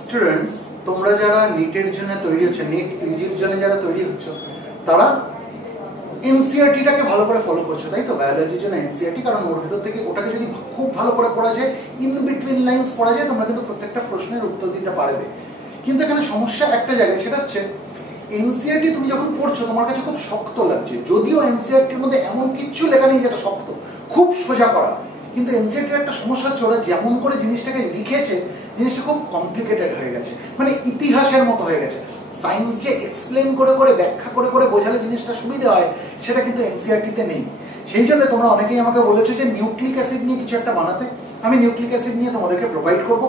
Students, তোমরা যারা নিটের জন্য তৈরি হচ্ছে, নিট ইউজির জন্য যারা তৈরি হচ্ছে, তারা এনসিইআরটিটাকে ভালো করে ফলো করছো, তাই তো? বায়োলজির জন্য এনসিইআরটি, কারণ ওর ভেতর থেকে ওটাকে যদি খুব ভালো করে পড়া যায়, ইন বিটুইন লাইন্স পড়া যায়, তোমরা কিন্তু প্রত্যেকটা প্রশ্নের উত্তর দিতে পারবে। কিন্তু এখানে সমস্যা একটা জায়গায়, সেটা হচ্ছে এনসিইআরটি তুমি যখন পড়ছো তোমার কাছে খুব শক্ত লাগছে, যদিও এনসিইআরটির মধ্যে এমন কিচ্ছু লেখা নেই যেটা শক্ত, খুব সোজা করা। কিন্তু এনসিইআরটির একটা সমস্যা হচ্ছে ওরা যেমন করে জিনিসটাকে লিখেছে, জিনিসটা খুব কমপ্লিকেটেড হয়ে গেছে, মানে ইতিহাসের মতো হয়ে গেছে। সায়েন্স যে এক্সপ্লেন করে করে ব্যাখ্যা করে করে বোঝালে জিনিসটা সুবিধা হয়, সেটা কিন্তু এনসিইআরটিতে নেই। সেই জন্য তোমরা অনেকেই আমাকে বলেছো যে নিউক্লিক অ্যাসিড নিয়ে কিছু একটা বানাতে। আমি নিউক্লিক অ্যাসিড নিয়ে তোমাদেরকে প্রোভাইড করব।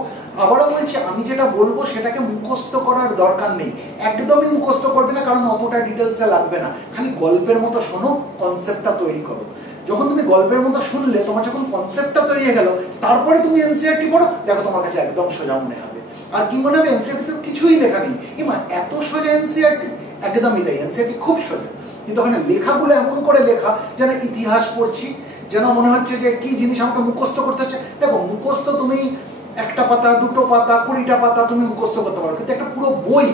আবারও বলছি, আমি যেটা বলবো সেটাকে মুখস্থ করার দরকার নেই, একদমই মুখস্থ করবে না, কারণ অতটা ডিটেলসে লাগবে না। খালি গল্পের মতো শোনো, কনসেপ্টটা তৈরি করো। যখন তুমি গল্পের মতো শুনলে, তোমার যখন কনসেপ্টটা তৈরি হয়ে গেল, তারপরে তুমি এনসিইআরটি পড়ো, দেখো তোমার কাছে একদম সোজা মনে হবে। আর কি মনে হবে, এনসিইআরটিতে কিছুই লেখা নেই, এমা এত সোজা এনসিইআরটি? একদমই তাই, এনসিইআরটি খুব সোজা। কিন্তু ওখানে লেখাগুলো এমন করে লেখা যেন ইতিহাস পড়ছি, যেন মনে হচ্ছে যে কি জিনিস আমাকে মুখস্থ করতে হচ্ছে। দেখো, মুখস্থ তুমি একটা পাতা, দুটো পাতা, 20টা পাতা তুমি মুখস্থ করতে পারো, কিন্তু একটা পুরো বই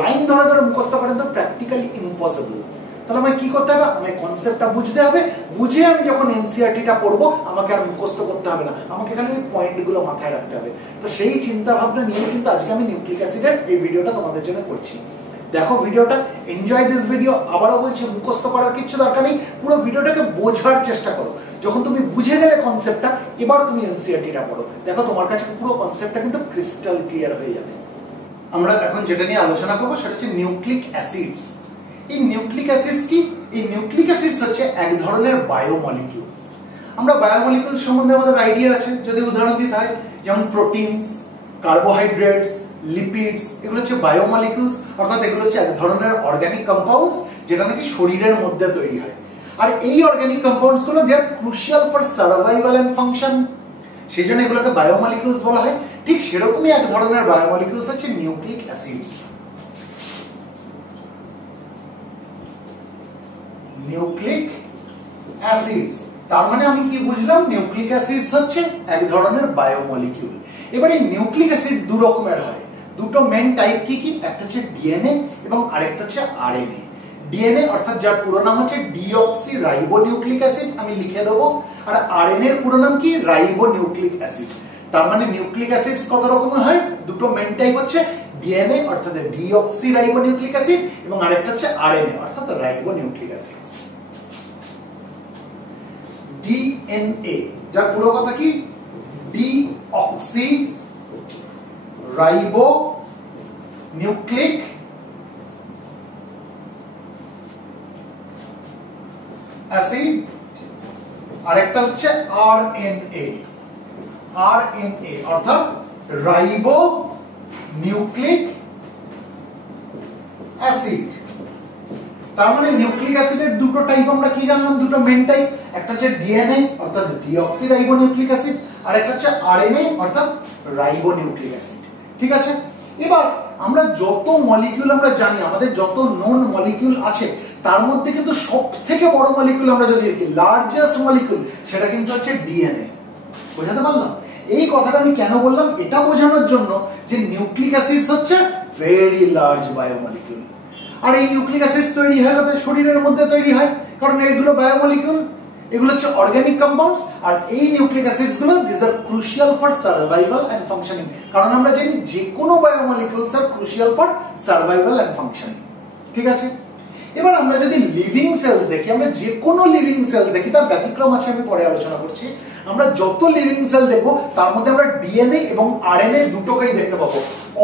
লাইন ধরে ধরে মুখস্থ করেন তো প্র্যাকটিক্যালি ইম্পসিবল। তাহলে আমায় কি করতে হবে? আমায় কনসেপ্টটা বুঝতে হবে, বুঝে আমি যখন এনসিইআরটিটা পড়বো আমাকে আর মুখস্থ করতে হবে না, আমাকে খালি ওই পয়েন্টগুলো মাথায় রাখতে হবে। তো সেই চিন্তা ভাবনা নিয়ে কিন্তু আজকে আমি নিউক্লিক অ্যাসিডের এই ভিডিওটা তোমাদের জন্য করছি। দেখো ভিডিওটা, এনজয় দিস ভিডিও। আবারও বলছি, মুখস্থ করার কিচ্ছু দরকার নেই, পুরো ভিডিওটাকে বোঝার চেষ্টা করো। যখন তুমি বুঝে গেলে কনসেপ্টটা, এবার তুমি এনসিইআরটিটা পড়ো, দেখো তোমার কাছে পুরো কনসেপ্টটা কিন্তু ক্রিস্টাল ক্লিয়ার হয়ে যাবে। আমরা এখন যেটা নিয়ে আলোচনা করবো সেটা হচ্ছে নিউক্লিক অ্যাসিডস। এই নিউক্লিক অ্যাসিডস কি? এই নিউক্লিক অ্যাসিডস হচ্ছে এক ধরনের বায়োমলিকিউলস। আমরা বায়োমলিকিউল সম্বন্ধে আমাদের আইডিয়া আছে, যদি উদাহরণ দিতে হয়, যেমন প্রোটিনস, কার্বোহাইড্রেটস, লিপিডস, এগুলো হচ্ছে বায়োমলিকিউলস, অর্থাৎ এগুলো হচ্ছে এক ধরনের অর্গানিক কম্পাউন্ডস যেটা নাকি শরীরের মধ্যে তৈরি হয়। আর এই অর্গানিক কম্পাউন্ডস গুলো they are crucial for survival and function, সেই জন্য এগুলোকে বায়োমলিকিউলস বলা হয়। ঠিক সেরকমই এক ধরনের বায়োমলিকিউলস হচ্ছে নিউক্লিক অ্যাসিডস। নিউক্লিক অ্যাসিডস, তার মানে আমি কি বুঝলাম? নিউক্লিক অ্যাসিডস হচ্ছে এক ধরনের বায়োমলিকিউল। এবার এই নিউক্লিক অ্যাসিড দু রকমের হয়, দুটো মেন টাইপ কি কি? একটা হচ্ছে ডিএনএ এবং আরেকটা হচ্ছে আরএনএ। ডিএনএ অর্থাৎ যার পুরো নাম হচ্ছে ডিঅক্সি রাইবোনিউক্লিক অ্যাসিড, আমি লিখে দেবো। আর আরএনএ এর পুরো নাম কি? Ribonucleic acid. তার মানে নিউক্লিক অ্যাসিডস কত রকমের হয়? দুটো মেন টাইপ হচ্ছে ডিএনএ অর্থাৎ ডিঅক্সি রাইবোনিউক্লিক অ্যাসিড এবং আরেকটা হচ্ছে আরএনএ অর্থাৎ রাইবোনিউক্লিক অ্যাসিড। ডিএনএ যার পুরো কথা কি? ডিঅক্সি রাইবোনিউক্লিক অ্যাসিড, আরেকটা হচ্ছে আরএনএ। আরএনএ অর্থাৎ রাইবোনিউক্লিক অ্যাসিড। তার মানে নিউক্লিক অ্যাসিডের দুটো টাইপ আমরা কি জানলাম? দুটো মেন টাইপ, একটা হচ্ছে ডিএনএ অর্থাৎ ডিঅক্সি রাইবোনিউক্লিক অ্যাসিড, আর একটা হচ্ছে আরএনএ অর্থাৎ রাইবোনিউক্লিক অ্যাসিড। ঠিক আছে, এবার আমরা যত মলিকিউল আমরা জানি, আমাদের যত নোন মলিকিউল আছে, তার মধ্যে কিন্তু সবথেকে বড় মলিকিউল আমরা যদি দেখি, লার্জেস্ট মলিকিউল, সেটা কিন্তু হচ্ছে ডিএনএ। বোঝাতে পারলাম? এই কথাটা আমি কেন বললাম? এটা বোঝানোর জন্য যে নিউক্লিক অ্যাসিডস হচ্ছে ভেরি লার্জ বায়োমলিকিউল। আর এই নিউক্লিক অ্যাসিডস তৈরি হয় শরীরের মধ্যে তৈরি হয়, কারণ এগুলো বায়োমলিকিউল, এগুলো হচ্ছে অর্গানিক কম্পাউন্ডস। আর এই নিউক্লিক অ্যাসিডস গুলো this are crucial for survival and functioning, কারণ আমরা জানি যে কোনো biomolecules are crucial for survival and functioning. ঠিক আছে, এবার আমরা যদি লিভিং সেলস দেখি, আমরা যে কোনো লিভিং সেল দেখি, তার ব্যতিক্রম আছে, আমি পরে আলোচনা করছি। আমরা যত লিভিং সেল দেখবো তার মধ্যে আমরা ডিএনএ এবং আরএনএ দুটোকেই দেখতে পাবো।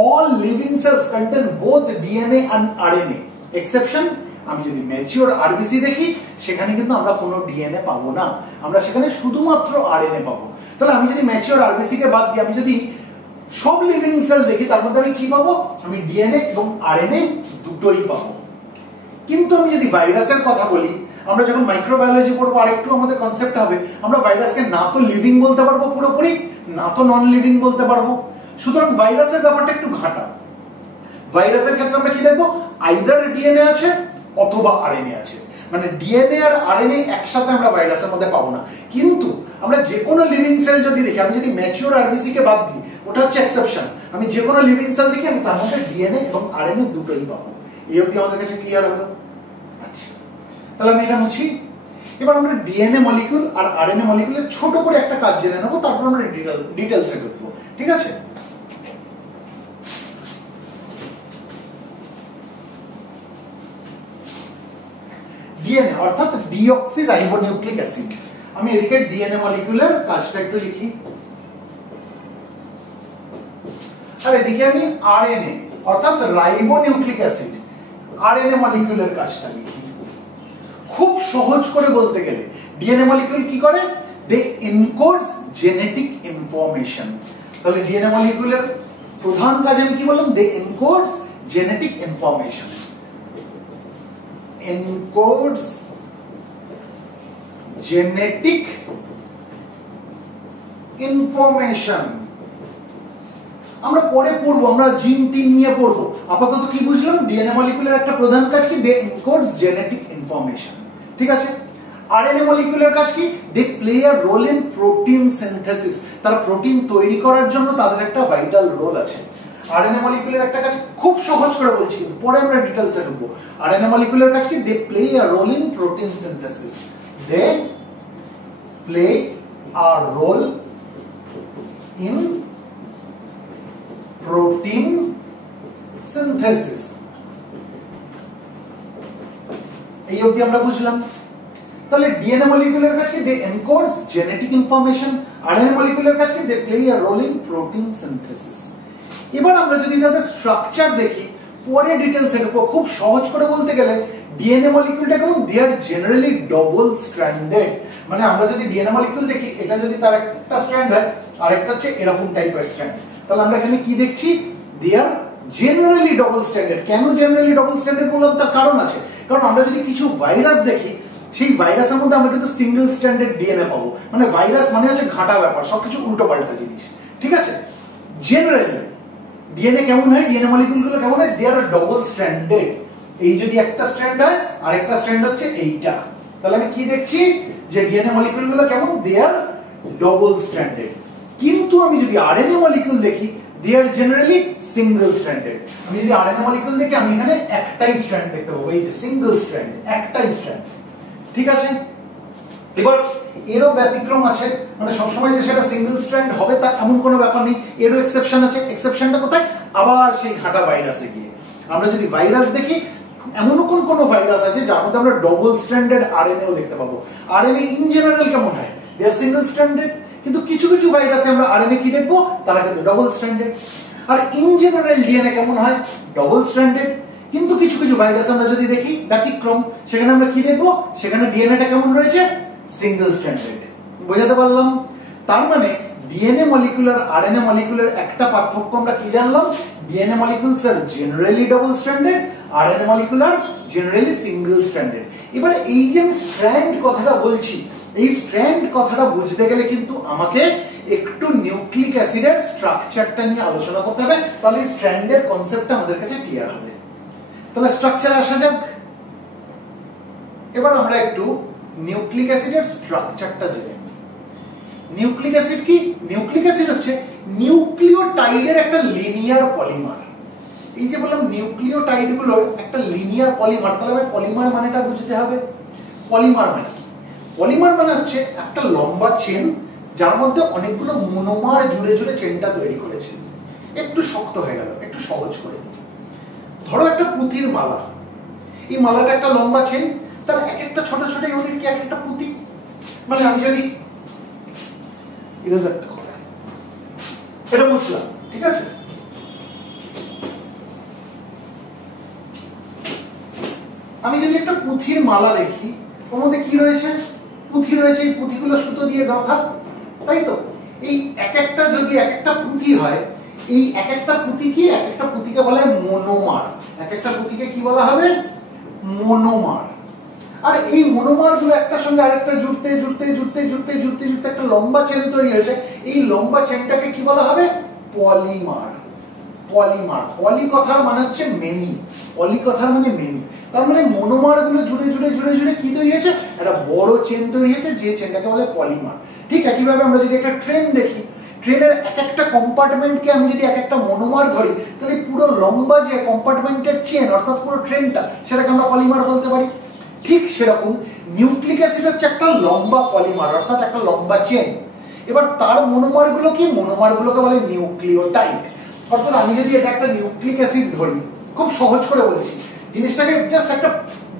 All living cells contain both DNA and RNA, exception আমি যদি ম্যাচিওর আরবিসি দেখি, সেখানে কিন্তু আমরা কোনো ডিএনএ পাবো না, আমরা সেখানে শুধুমাত্র আরএনএ পাবো। তাহলে আমি যদি ম্যাচিওর আরবিসি কে বাদ দিই, আমি যদি সব লিভিং সেল দেখি, তার মধ্যে আমি কি পাবো? আমি ডিএনএ এবং আরএনএ দুটোই পাবো। কিন্তু আমি যদি ভাইরাসের কথা বলি, আমরা যখন মাইক্রোবায়োলজি পড়বো আরেকটু আমাদের কনসেপ্ট হবে, আমরা ভাইরাসকে না তো লিভিং বলতে পারবো পুরোপুরি, না তো নন লিভিং বলতে পারবো। সুতরাং ভাইরাসের ব্যাপারটা একটু ঘাটা। ভাইরাসের ক্ষেত্রে আমরা কি দেখবো? আইদার ডিএনএ আছে অথবা আরএনএ আছে, মানে ডিএনএ আর আরএনএ একসাথে আমরা ভাইরাসের মধ্যে পাবো না। কিন্তু আমরা যে কোনো লিভিং সেল যদি দেখি, আমি যদি ম্যাচিওর আরবিসি কে বাদ দিই, ওটা হচ্ছে এক্সেপশন, আমি যে কোনো লিভিং সেল দেখি আমি তার মধ্যে ডিএনএ এবং আরএনএ দুটোই পাবো। এই অবধি আমাদের কাছে ক্লিয়ার হলো? আচ্ছা, তাহলে আমি এটা মুছি। এবার আমরা ডিএনএ মলিকিউল আর আরএনএ মলিকিউলের ছোট করে একটা কাজ জেনে নেবো, তারপর আমরা ডিটেলসে ঢুকবো, ঠিক আছে? ডিএনএ অর্থাৎ ডিঅক্সি রাইবোনিউক্লিক অ্যাসিড। আমি এদিকে ডিএনএ মলিকিউলের কাজটা একটু লিখি, আর এদিকে আমি আরএনএ অর্থাৎ রাইবোনিউক্লিক অ্যাসিড আরএনএ মলিকিউলের কাজটা লিখি। খুব সহজ করে বলতে গেলে ডিএনএ মলিকিউল কি করে? They encodes genetic information. তাহলে ডিএনএ মলিকিউলের প্রধান কাজ আমি কি বললাম? They encodes genetic information. encodes genetic information। আমরা পরে পড়বো, আমরা জিন টিন নিয়ে পড়বো। আপাতত কি বুঝলাম? ডিএনএ মলিকিউলের একটা প্রধান কাজ কি? দে এনকোডস জেনেটিক ইনফরমেশন, ঠিক আছে? আরএনএ মলিকিউলের কাজ কি? They play a role in protein synthesis. তার প্রোটিন তৈরি করার জন্য তাদের একটা ভাইটাল রোল আছে। আরএনএ মলিকিউলের একটা কাজ খুব সহজ করে বলছি, কিন্তু পরে আমরা ডিটেইলসে ঢুকবো। আরএনএ মলিকিউলের কাজ কি? They play a role in protein synthesis. They play a role in protein synthesis. এই অবধি আমরা বুঝলাম। তাহলে ডিএনএ মলিকিউলের কাজ কি? They encodes genetic information. RNA মলিকিউলের কাজ কি? They play a role in protein synthesis. এবার আমরা যদি তাদের স্ট্রাকচার দেখি, পরে ডিটেইলসে ঢুকবো। খুব সহজ করে বলতে গেলে ডিএনএ মলিকিউলটা কেমন? দে আর জেনারেলি ডবল স্ট্র্যান্ডেড। মানে আমরা যদি ডিএনএ মলিকিউল দেখি, এটা যদি তার একটা স্ট্র্যান্ড হয় আর একটা হচ্ছে এরকম টাইপের স্ট্র্যান্ড, তাহলে আমরা এখানে কি দেখছি? দে আর জেনারেলি ডবল স্ট্র্যান্ডেড। কেন জেনারেলি ডবল স্ট্র্যান্ডেড বললাম? তার কারণ আছে। কারণ আমরা যদি কিছু ভাইরাস দেখি, সেই ভাইরাসের মধ্যে আমরা কিন্তু সিঙ্গেল স্ট্র্যান্ডেড ডিএনএ পাবো। মানে ভাইরাস মানে হচ্ছে ঘাটা ব্যাপার, সবকিছু উল্টো পাল্টা জিনিস, ঠিক আছে? জেনারেলি ডিএনএ কেমন হয়? ডিএনএ মলিকিউলগুলো কেমন হয়? দে আর ডবল স্ট্র্যান্ডেড। এই যদি একটা স্ট্র্যান্ড হয় আর একটা স্ট্র্যান্ড হচ্ছে এইটা, তাহলে আমি কি দেখছি? যে ডিএনএ মলিকিউলগুলো কেমন? দে আর ডবল স্ট্র্যান্ডেড। কিন্তু আমি যদি আরএনএ মলিকিউল দেখি, দে আর জেনারেলি সিঙ্গেল স্ট্র্যান্ডেড। আমি যদি আরএনএ মলিকিউল দেখি, আমি এখানে একটাই স্ট্র্যান্ড দেখতে পাবো, এই যে সিঙ্গেল স্ট্র্যান্ড, একটাই স্ট্র্যান্ড, ঠিক আছে? এবার এরও ব্যতিক্রম আছে, মানে সবসময় যে সেটা সিঙ্গেল স্ট্র্যান্ড হবে তা এমন কোনো ব্যাপার নেই, এরও এক্সেপশন আছে। এক্সেপশনটা কোথায়? আবার সেই ঘাটা ভাইরাসে গিয়ে। আমরা যদি ভাইরাস দেখি, এমন কোনো ভাইরাস আছে যার মধ্যে আমরা ডবল স্ট্র্যান্ডেড আরএনএও দেখতে পাবো। আরএনএ ইন জেনারেল কেমন হয়? দে আর সিঙ্গেল স্ট্র্যান্ডেড। কিন্তু কিছু কিছু ভাইরাসে আমরা আরএনএ কি দেখবো? তারা কিন্তু ডবল স্ট্র্যান্ডেড। আর ইন জেনারেল ডিএনএ কেমন হয়? Double stranded. কিন্তু কিছু কিছু ভাইরাস আমরা যদি দেখি ব্যতিক্রম, সেখানে আমরা কি দেখবো? সেখানে ডিএনএটা কেমন রয়েছে? Single stranded. বোঝাতে পারলাম? তার মানে ডিএনএ মলিকিউল আর আরএনএ মলিকিউলের একটা পার্থক্য আমরা কি জানলাম? DNA molecules are generally double stranded, RNA molecule are generally single stranded. এবারে এই যে আমি স্ট্র্যান্ড কথাটা বলছি, এই স্ট্র্যান্ড কথাটা বুঝতে গেলে কিন্তু আমাকে একটু নিউক্লিক অ্যাসিডের স্ট্রাকচারটা নিয়ে আলোচনা করতে হবে, তাহলে স্ট্র্যান্ডের কনসেপ্টটা আমাদের কাছে ক্লিয়ার হবে। তাহলে স্ট্রাকচারে আসা যাক। এবার আমরা একটু নিউক্লিক অ্যাসিডের স্ট্রাকচারটা জেনে নিই। নিউক্লিক অ্যাসিড কি? নিউক্লিক অ্যাসিড হচ্ছে নিউক্লিওটাইডের একটা লিনিয়ার পলিমার। এই যে বললাম নিউক্লিওটাইড গুলোর একটা লিনিয়ার পলিমার, তাহলে পলিমার মানেটা বুঝতে হবে। পলিমার মানে কি? পলিমার মানে হচ্ছে একটা লম্বা চেন যার মধ্যে অনেকগুলো মনোমার জুড়ে জুড়ে চেনটা তৈরি করেছে। একটু শক্ত হয়ে গেল, একটু সহজ করে দিই। ধরো একটা পুঁতির মালা, এই মালাটা একটা লম্বা চেন, তার এক একটা ছোট ছোট ইউনিট কি এক একটা পুঁতি। মানে আমি যদি এটা বুঝলাম, ঠিক আছে? আমি যদি একটা পুঁথির মালা দেখি, ওর মধ্যে কি রয়েছে? পুঁথি রয়েছে। এই পুঁথিগুলো সুতো দিয়ে গাঁথা, তাই তো? এই এক একটা যদি এক একটা পুঁথি হয়, এই এক একটা পুঁথি কি? এক একটা পুঁথিকে বলা হয় মনোমার। এক একটা পুঁথিকে কি বলা হবে? মনোমার। আর এই মনোমার গুলো একটার সঙ্গে আরেকটা জুড়তে জুড়তে জুড়তে জুড়তে জুড়তে জুড়তে একটা লম্বা চেন তৈরি হয়েছে। এই লম্বা চেনটাকে কি বলা হবে? Polymer, polymer. পলি কথার মানে হচ্ছে মেনি, পলি কথার মানে মেনি, তার মানে মনোমার গুলো জুড়ে জুড়ে জুড়ে জুড়ে কি তৈরি হয়েছে, একটা বড় চেন তৈরি হয়েছে, যে চেনটাকে বলে পলিমার। ঠিক একইভাবে আমরা যদি একটা ট্রেন দেখি, ট্রেনের এক একটা কম্পার্টমেন্টকে আমি যদি এক একটা মনোমার ধরি, তাহলে পুরো লম্বা যে কম্পার্টমেন্টের চেন অর্থাৎ পুরো ট্রেনটা, সেটাকে আমরা পলিমার বলতে পারি। ঠিক সেরকম নিউক্লিক অ্যাসিড হচ্ছে একটা লম্বা পলিমার অর্থাৎ একটা লম্বা চেন। এবার তার মনোমার গুলো কি, মনোমার গুলোকে বলে নিউক্লিওটাইড। অর্থাৎ আমি যদি এটা একটা নিউক্লিক অ্যাসিড ধরি, খুব সহজ করে বলছি জিনিসটাকে, জাস্ট একটা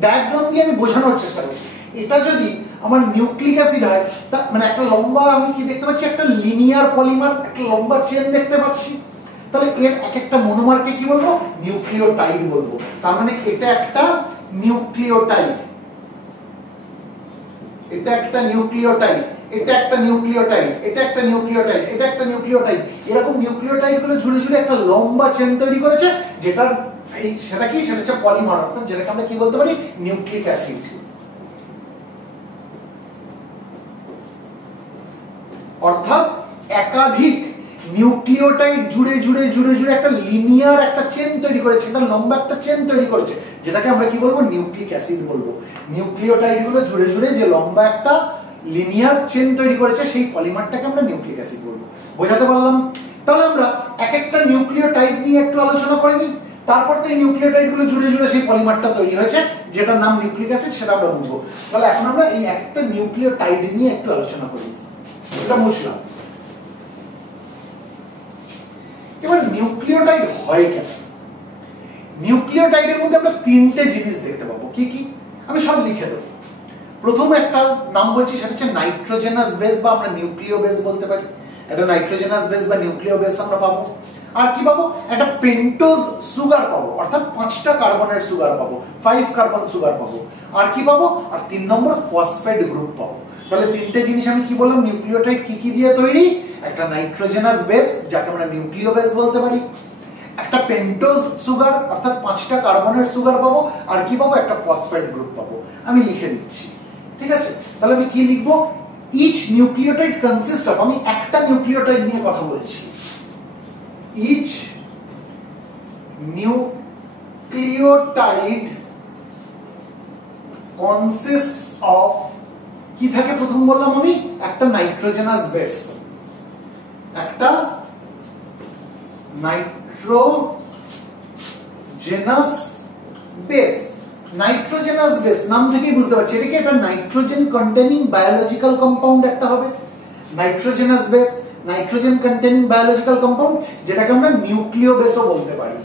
ডায়াগ্রাম দিয়ে আমি বোঝানোর চেষ্টা করছি। এটা যদি আমার নিউক্লিক অ্যাসিড হয়, তা মানে একটা লম্বা, আমি কি দেখতে পাচ্ছি, একটা লিনিয়ার পলিমার, একটা লম্বা চেন দেখতে পাচ্ছি, তাহলে এর এক একটা মনোমারকে কি বলবো, নিউক্লিওটাইড বলবো। তার মানে এটা একটা নিউক্লিওটাইড, এটা একটা নিউক্লিওটাইড, এটা একটা নিউক্লিওটাইড, এটা একটা নিউক্লিওটাইড, এটা একটা নিউক্লিওটাইড। এরকম নিউক্লিওটাইড গুলো জুড়ে জুড়ে একটা লম্বা চেন তৈরি করেছে, যেটার সেটা কি, সেটা হচ্ছে পলিমার, অর্থাৎ যেটাকে আমরা কি বলতে পারি, নিউক্লিক অ্যাসিড। অর্থাৎ একাধিক নিউক্লিওটাইড জুড়ে জুড়ে জুড়ে জুড়ে একটা লিনিয়ার একটা চেন তৈরি করেছে, একটা লম্বা একটা চেন তৈরি করেছে, যেটাকে আমরা কি বলবো, নিউক্লিক অ্যাসিড বলবো। নিউক্লিওটাইড গুলো জুড়ে জুড়ে যে লম্বা একটা লিনিয়ার চেন তৈরি করেছে, সেই পলিমারটাকে আমরা নিউক্লিক অ্যাসিড বলবো। বোঝাতে পারলাম? তাহলে আমরা এক একটা নিউক্লিওটাইড নিয়ে একটু আলোচনা করে নিই, তারপর তো এই নিউক্লিওটাইড গুলো জুড়ে জুড়ে সেই পলিমারটা তৈরি হয়েছে, যেটার নাম নিউক্লিক অ্যাসিড, সেটা আমরা বুঝবো। তাহলে এখন আমরা এই একটা নিউক্লিওটাইড নিয়ে একটু আলোচনা করি, এটা বুঝলাম। এবার নিউক্লিওটাইড হয় কেন? নিউক্লিওটাইডের মধ্যে আমরা তিনটে জিনিস দেখতে পাবো। কি কি আমি সব লিখে দেবো। প্রথম একটা নাম বলছি, সেটা হচ্ছে নাইট্রোজেনাস বেস, বা আমরা নিউক্লিও বেস বলতে পারি। একটা নাইট্রোজেনাস বেস বা নিউক্লিও বেস আমরা পাবো। আর কি পাবো, একটা পেন্টোজ সুগার পাবো, অর্থাৎ 5টা কার্বনের সুগার পাবো, 5 কার্বন সুগার পাবো। আর কি পাবো, আর 3 নম্বর ফসফেট গ্রুপ পাবো। তাহলে তিনটে জিনিস আমি কি বললাম, নিউক্লিওটাইড কি কি দিয়ে তৈরি, একটা নাইট্রোজেনাস বেস, যাকে আমরা নিউক্লিও বেস বলতে পারি, একটা পেন্টোজ সুগার অর্থাৎ 5টা কার্বনের সুগার পাবো, আর কি পাবো, একটা ফসফেট গ্রুপ পাবো। আমি লিখে দিচ্ছি, ঠিক আছে? তাহলে আমি কি লিখবো, ইচ নিউক্লিওটাইড কনসিস্ট অফ, আমি একটা নিউক্লিওটাইড নিয়ে কথা বলছি, ইচ নিউক্লিওটাইড কনসিস্টস অফ, কি থাকে প্রথম বললাম আমি, একটা নাইট্রোজেনাস বেস, একটা নাইট্রোজেনাস বেস। নাইট্রোজেনাস বেস নাম থেকেই বুঝতে পারছি এটাকে একটা নাইট্রোজেন কন্টেনিং বায়োলজিক্যাল কম্পাউন্ড একটা হবে। Nitrogenous base, nitrogen containing biological compound, যেটাকে আমরা নিউক্লিও বেসও বলতে পারি।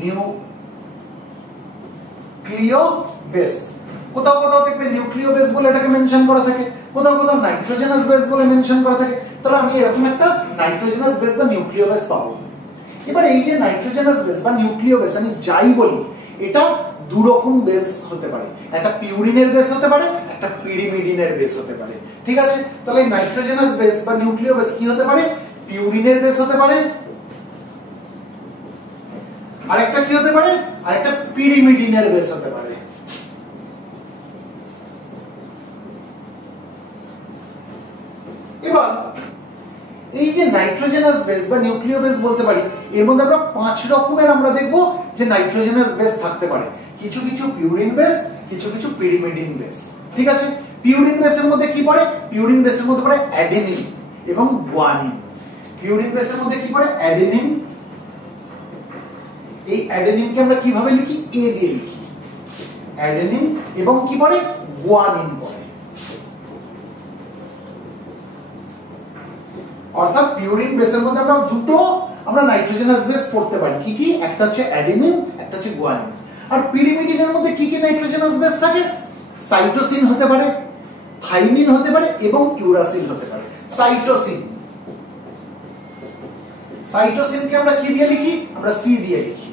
নিউক্লিও বেস, কোথাও কোথাও দেখবে নিউক্লিও বেস বলে এটাকে মেনশন করা থাকে, কোথাও কোথাও নাইট্রোজেনাস বেস বলে মেনশন করা থাকে। তাহলে আমি এরকম একটা নাইট্রোজেনাস বেস বা নিউক্লিও বেস পাবো। এবার এই যে নাইট্রোজেনাস বেস বা নিউক্লিও বেস, আমি যাই বলি, এটা দু রকম বেস হতে পারে, একটা পিউরিনের বেস হতে পারে, একটা পিরিমিডিনের বেস হতে পারে। ঠিক আছে? তাহলে নাইট্রোজেনাস বেস বা নিউক্লিও বেস কি হতে পারে, পিউরিনের বেস হতে পারে, আরেকটা কি হতে পারে, আরেকটা পিরিমিডিনের বেস হতে পারে। এবার এই যে নাইট্রোজেনাস বেস বা নিউক্লিও বেস বলতে পারি, এর মধ্যে আমরা 5 রকমের আমরা দেখবো যে নাইট্রোজেনাস বেস থাকতে পারে। কিছু কিছু পিউরিন বেস, কিছু কিছু পিরিমিডিন বেস। ঠিক আছে? পিউরিন বেসের মধ্যে কি পড়ে, পিউরিন বেসের মধ্যে পড়ে অ্যাডেনিন এবং গুয়ানিন। পিউরিন বেসের মধ্যে কি পড়ে, অ্যাডেনিন। এই অ্যাডেনিনকে আমরা কিভাবে লিখি, এ দিয়ে লিখি, অ্যাডেনিন, এবং কি পড়ে, গুয়ানিন পড়ে। অর্থাৎ পিউরিন বেসের মধ্যে আমরা দুটো আমরা নাইট্রোজেনাস বেস পড়তে পারি। কি কি, একটা হচ্ছে অ্যাডেনিন, একটা হচ্ছে গুয়ানিন। আর পিরিমিডিনের মধ্যে কি কি নাইট্রোজেনাস বেস থাকে, সাইটোসিন হতে পারে, থাইমিন হতে পারে, এবং ইউরাসিল হতে পারে। সাইটোসিন, সাইটোসিনকে আমরা কি দিয়ে লিখি, আমরা সি দিয়ে লিখি।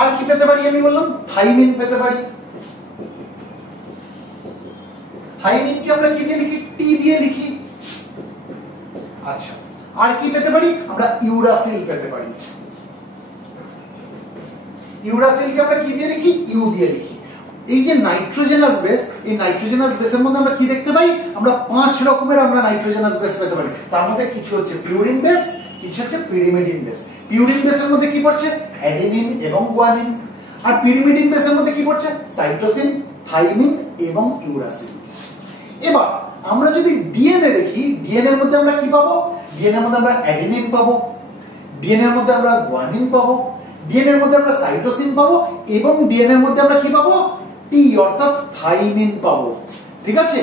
আর কি পেতে পারি, আমি বললাম থাইমিন পেতে পারি। থাইমিনকে আমরা কি দিয়ে লিখি, টি দিয়ে লিখি। আচ্ছা, আর কি পেতে পারি, আমরা ইউরাসিল পেতে পারি। ইউরাসিলকে আমরা কি দিয়ে লিখি, ইউ দিয়ে লিখি। এই যে নাইট্রোজেনাস বেস, এই নাইট্রোজেনাস বেসের মধ্যে আমরা কি দেখতে পাই, আমরা 5 রকমের আমরা নাইট্রোজেনাস বেস পেতে পারি। তার মধ্যে কিছু হচ্ছে পিউরিন বেস, কিছু হচ্ছে পিরিমিডিন বেস। পিউরিন বেসের মধ্যে কি পড়ছে? অ্যাডেনিন এবং গুয়ানিন। আর পিরিমিডিন বেসের মধ্যে কি পড়ছে? সাইটোসিন, থাইমিন এবং ইউরাসিন। এবার আমরা যদি ডিএনএ দেখি, ডিএনএ এর মধ্যে আমরা কি পাবো? ডিএনএ এর মধ্যে আমরা অ্যাডেনিন পাবো, ডিএনএ এর মধ্যে আমরা গুয়ানিন পাবো, ডিএনএ এর মধ্যে আমরা সাইটোসিন পাবো এবং ডিএনএ এর মধ্যে আমরা কি পাবো? টি অর্থাৎ থাইমিন পাবো। ঠিক আছে,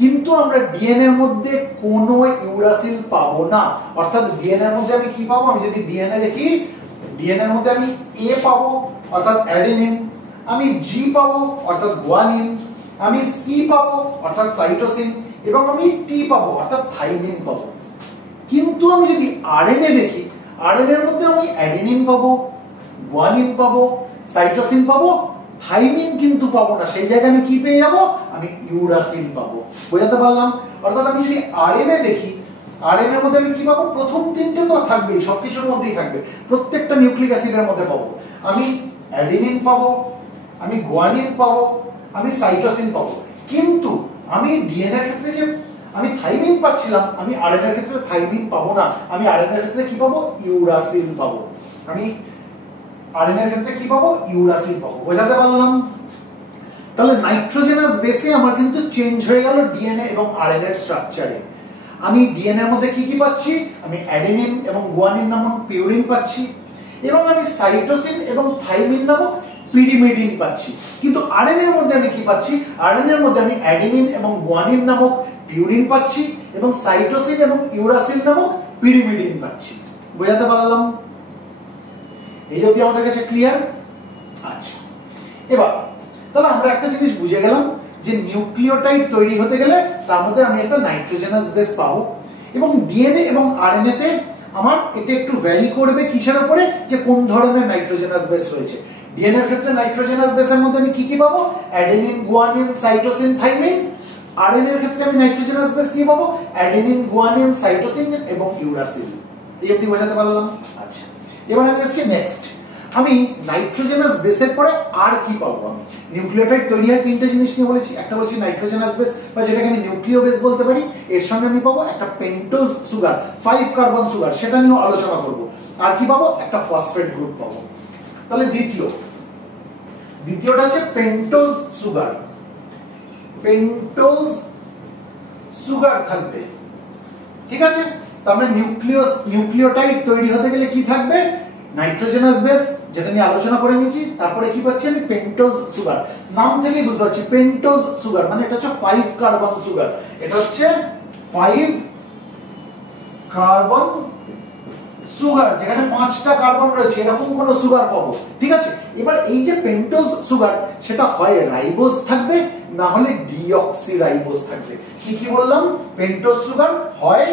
কিন্তু আমরা ডিএনএ এর মধ্যে কোনো ইউরাসিল পাবো না। অর্থাৎ ডিএনএ এর মধ্যে আমি কি পাবো? আমি যদি ডিএনএ দেখি, ডিএনএ এর মধ্যে আমি এ পাবো অর্থাৎ অ্যাডেনিন, আমি জি পাবো অর্থাৎ গুয়ানিন, আমি সি পাবো অর্থাৎ সাইটোসিন এবং আমি টি পাবো অর্থাৎ থাইমিন পাবো। কিন্তু আমি যদি আরএনএ দেখি, আরএনএ এর মধ্যে আমি অ্যাডেনিন পাবো, গুয়ানিন পাবো, সাইটোসিন পাবো, থাইমিন কিন্তু পাবো না। সেই জায়গায় আমি কি পেয়ে যাবো? আমি ইউরাসিল পাবো। বোঝাতে পারলাম? অর্থাৎ আমি যদি আরএনএ দেখি, আরএনএ এর মধ্যে আমি কি পাবো? প্রথম তিনটে তো থাকবেই, সবকিছুর মধ্যেই থাকবে, প্রত্যেকটা নিউক্লিক অ্যাসিডের মধ্যে পাবো। আমি অ্যাডেনিন পাবো, আমি গুয়ানিন পাবো, আমি সাইটোসিন পাবো। কিন্তু আমি ডিএনএ এর ক্ষেত্রে যে আমি থাইমিন পাচ্ছিলাম, আমি আরএনএ এর ক্ষেত্রে থাইমিন পাবো না। আমি আরএনএ এর ক্ষেত্রে কি পাবো? ইউরাসিল পাবো। আমি আরএনএ এর ক্ষেত্রে কি পাবো? ইউরাসিল পাবো। বোঝাতে পারলাম? তাহলে নাইট্রোজেনাস বেসে আমার কিন্তু চেঞ্জ হয়ে গেল ডিএনএ এবং আরএনএ এর স্ট্রাকচারে। আমি ডিএনএ এর মধ্যে কি কি পাচ্ছি? আমি অ্যাডেনিন এবং গুয়ানিন নামক পিউরিন পাচ্ছি এবং আমি সাইটোসিন এবং থাইমিন নামক পিরিমিডিন পাচ্ছি। কিন্তু আরএনএ এর মধ্যে আমি কি পাচ্ছি? আরএনএ এর মধ্যে আমি অ্যাডেনিন এবং গুয়ানিন নামক পিউরিন পাচ্ছি এবং সাইটোসিন এবং ইউরাসিল নামক পিরিমিডিন পাচ্ছি। বোঝাতে পারলাম? এই যদি আমাদের কাছে ক্লিয়ার? আচ্ছা, এবার তাহলে আমরা একটা জিনিস বুঝে গেলাম যে নিউক্লিওটাইড তৈরি হতে গেলে তার মধ্যে আমি একটা নাইট্রোজেনাস বেস পাবো এবং ডিএনএ এবং আরএনএ তে আমার এটা একটু ভ্যারি করবে কিসের উপরে? যে কোন ধরনের নাইট্রোজেনাস বেস রয়েছে। ডিএনএ এর ক্ষেত্রে নাইট্রোজেনাস বেসের মধ্যে আমি কি কি পাবো? Adenine, guanine, cytosine, thymine. RNA এর ক্ষেত্রে আমি নাইট্রোজেনাস বেস কি পাবো? অ্যাডেনিন, গুয়ানিন, সাইটোসিন এবং ইউরাসিল। এই অবধি বোঝাতে পারলাম? আচ্ছা, এবার আমি আসছি নেক্সট। আমি নাইট্রোজেনাস বেসের পরে আর কি পাবো? আমি নিউক্লিওটাইড তৈরি হয় তিনটে জিনিস নিয়ে বলেছি। একটা বলেছি নাইট্রোজেনাস বেস বা যেটাকে আমি নিউক্লিও বেস বলতে পারি। এর সঙ্গে আমি পাবো একটা পেন্টোজ সুগার, 5 কার্বন সুগার, সেটা নিয়ে আলোচনা করব। আর কি পাবো? একটা ফসফেট গ্রুপ পাবো। তাহলে দ্বিতীয়টা হচ্ছে পেন্টোজ সুগার। পেন্টোজ সুগার থাকবে। ঠিক আছে, তাহলে নিউক্লিওটাইড তৈরি হতে গেলে কি থাকবে? নাইট্রোজেনাস বেস, যেটা নিয়ে আলোচনা করে নিয়েছি। তারপরে কি পাচ্ছি আমি? Pentose sugar. নাম থেকেই বুঝতে পারছি পেন্টোজ সুগার মানে এটা হচ্ছে 5 কার্বন সুগার। এটা হচ্ছে 5 কার্বন সুগার, যেখানে 5টা কার্বন রয়েছে, এরকম কোন সুগার পাবো। ঠিক আছে, এবার এই যে পেন্টোজ সুগার, সেটা হয় রাইবোজ থাকবে, না হলে ডিঅক্সিরাইবোজ থাকবে। কি বললাম? পেন্টোজ সুগার হয়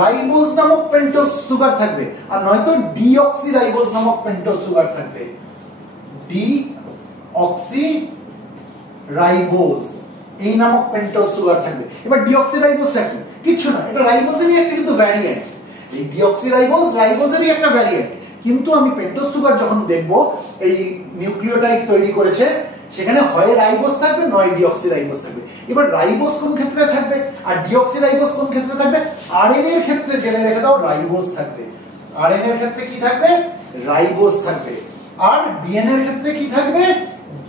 রাইবোজ নামক পেন্টোজ সুগার থাকবে, আর নয়তো ডিঅক্সিরাইবোজ নামক পেন্টোজ সুগার থাকবে। ডিঅক্সিরাইবোজ এই নামক পেন্টোজ সুগার থাকবে। এবার ডিঅক্সিরাইবোজটা কি? কিচ্ছু না, এটা রাইবোজেরই একটা কিন্তু ভ্যারিয়েন্ট। এই ডিঅক্সিরাইবোজ রাইবোজেরই একটা ভ্যারিয়েন্ট। কিন্তু আমি পেন্টোজ সুগার যখন দেখবো এই নিউক্লিওটাইড তৈরি করেছে, সেখানে হয় রাইবোজ থাকবে, নয় ডিঅক্সিরাইবোজ থাকবে। এবার রাইবোজ কোন ক্ষেত্রে থাকবে আর ডিঅক্সিরাইবোজ কোন ক্ষেত্রে থাকবে? আরএনএ এর ক্ষেত্রে জেনে রেখে দাও, রাইবোজ থাকবে। আরএনএ এর ক্ষেত্রে কি থাকবে? রাইবোজ থাকবে। আর ডিএনএ এর ক্ষেত্রে কি থাকবে?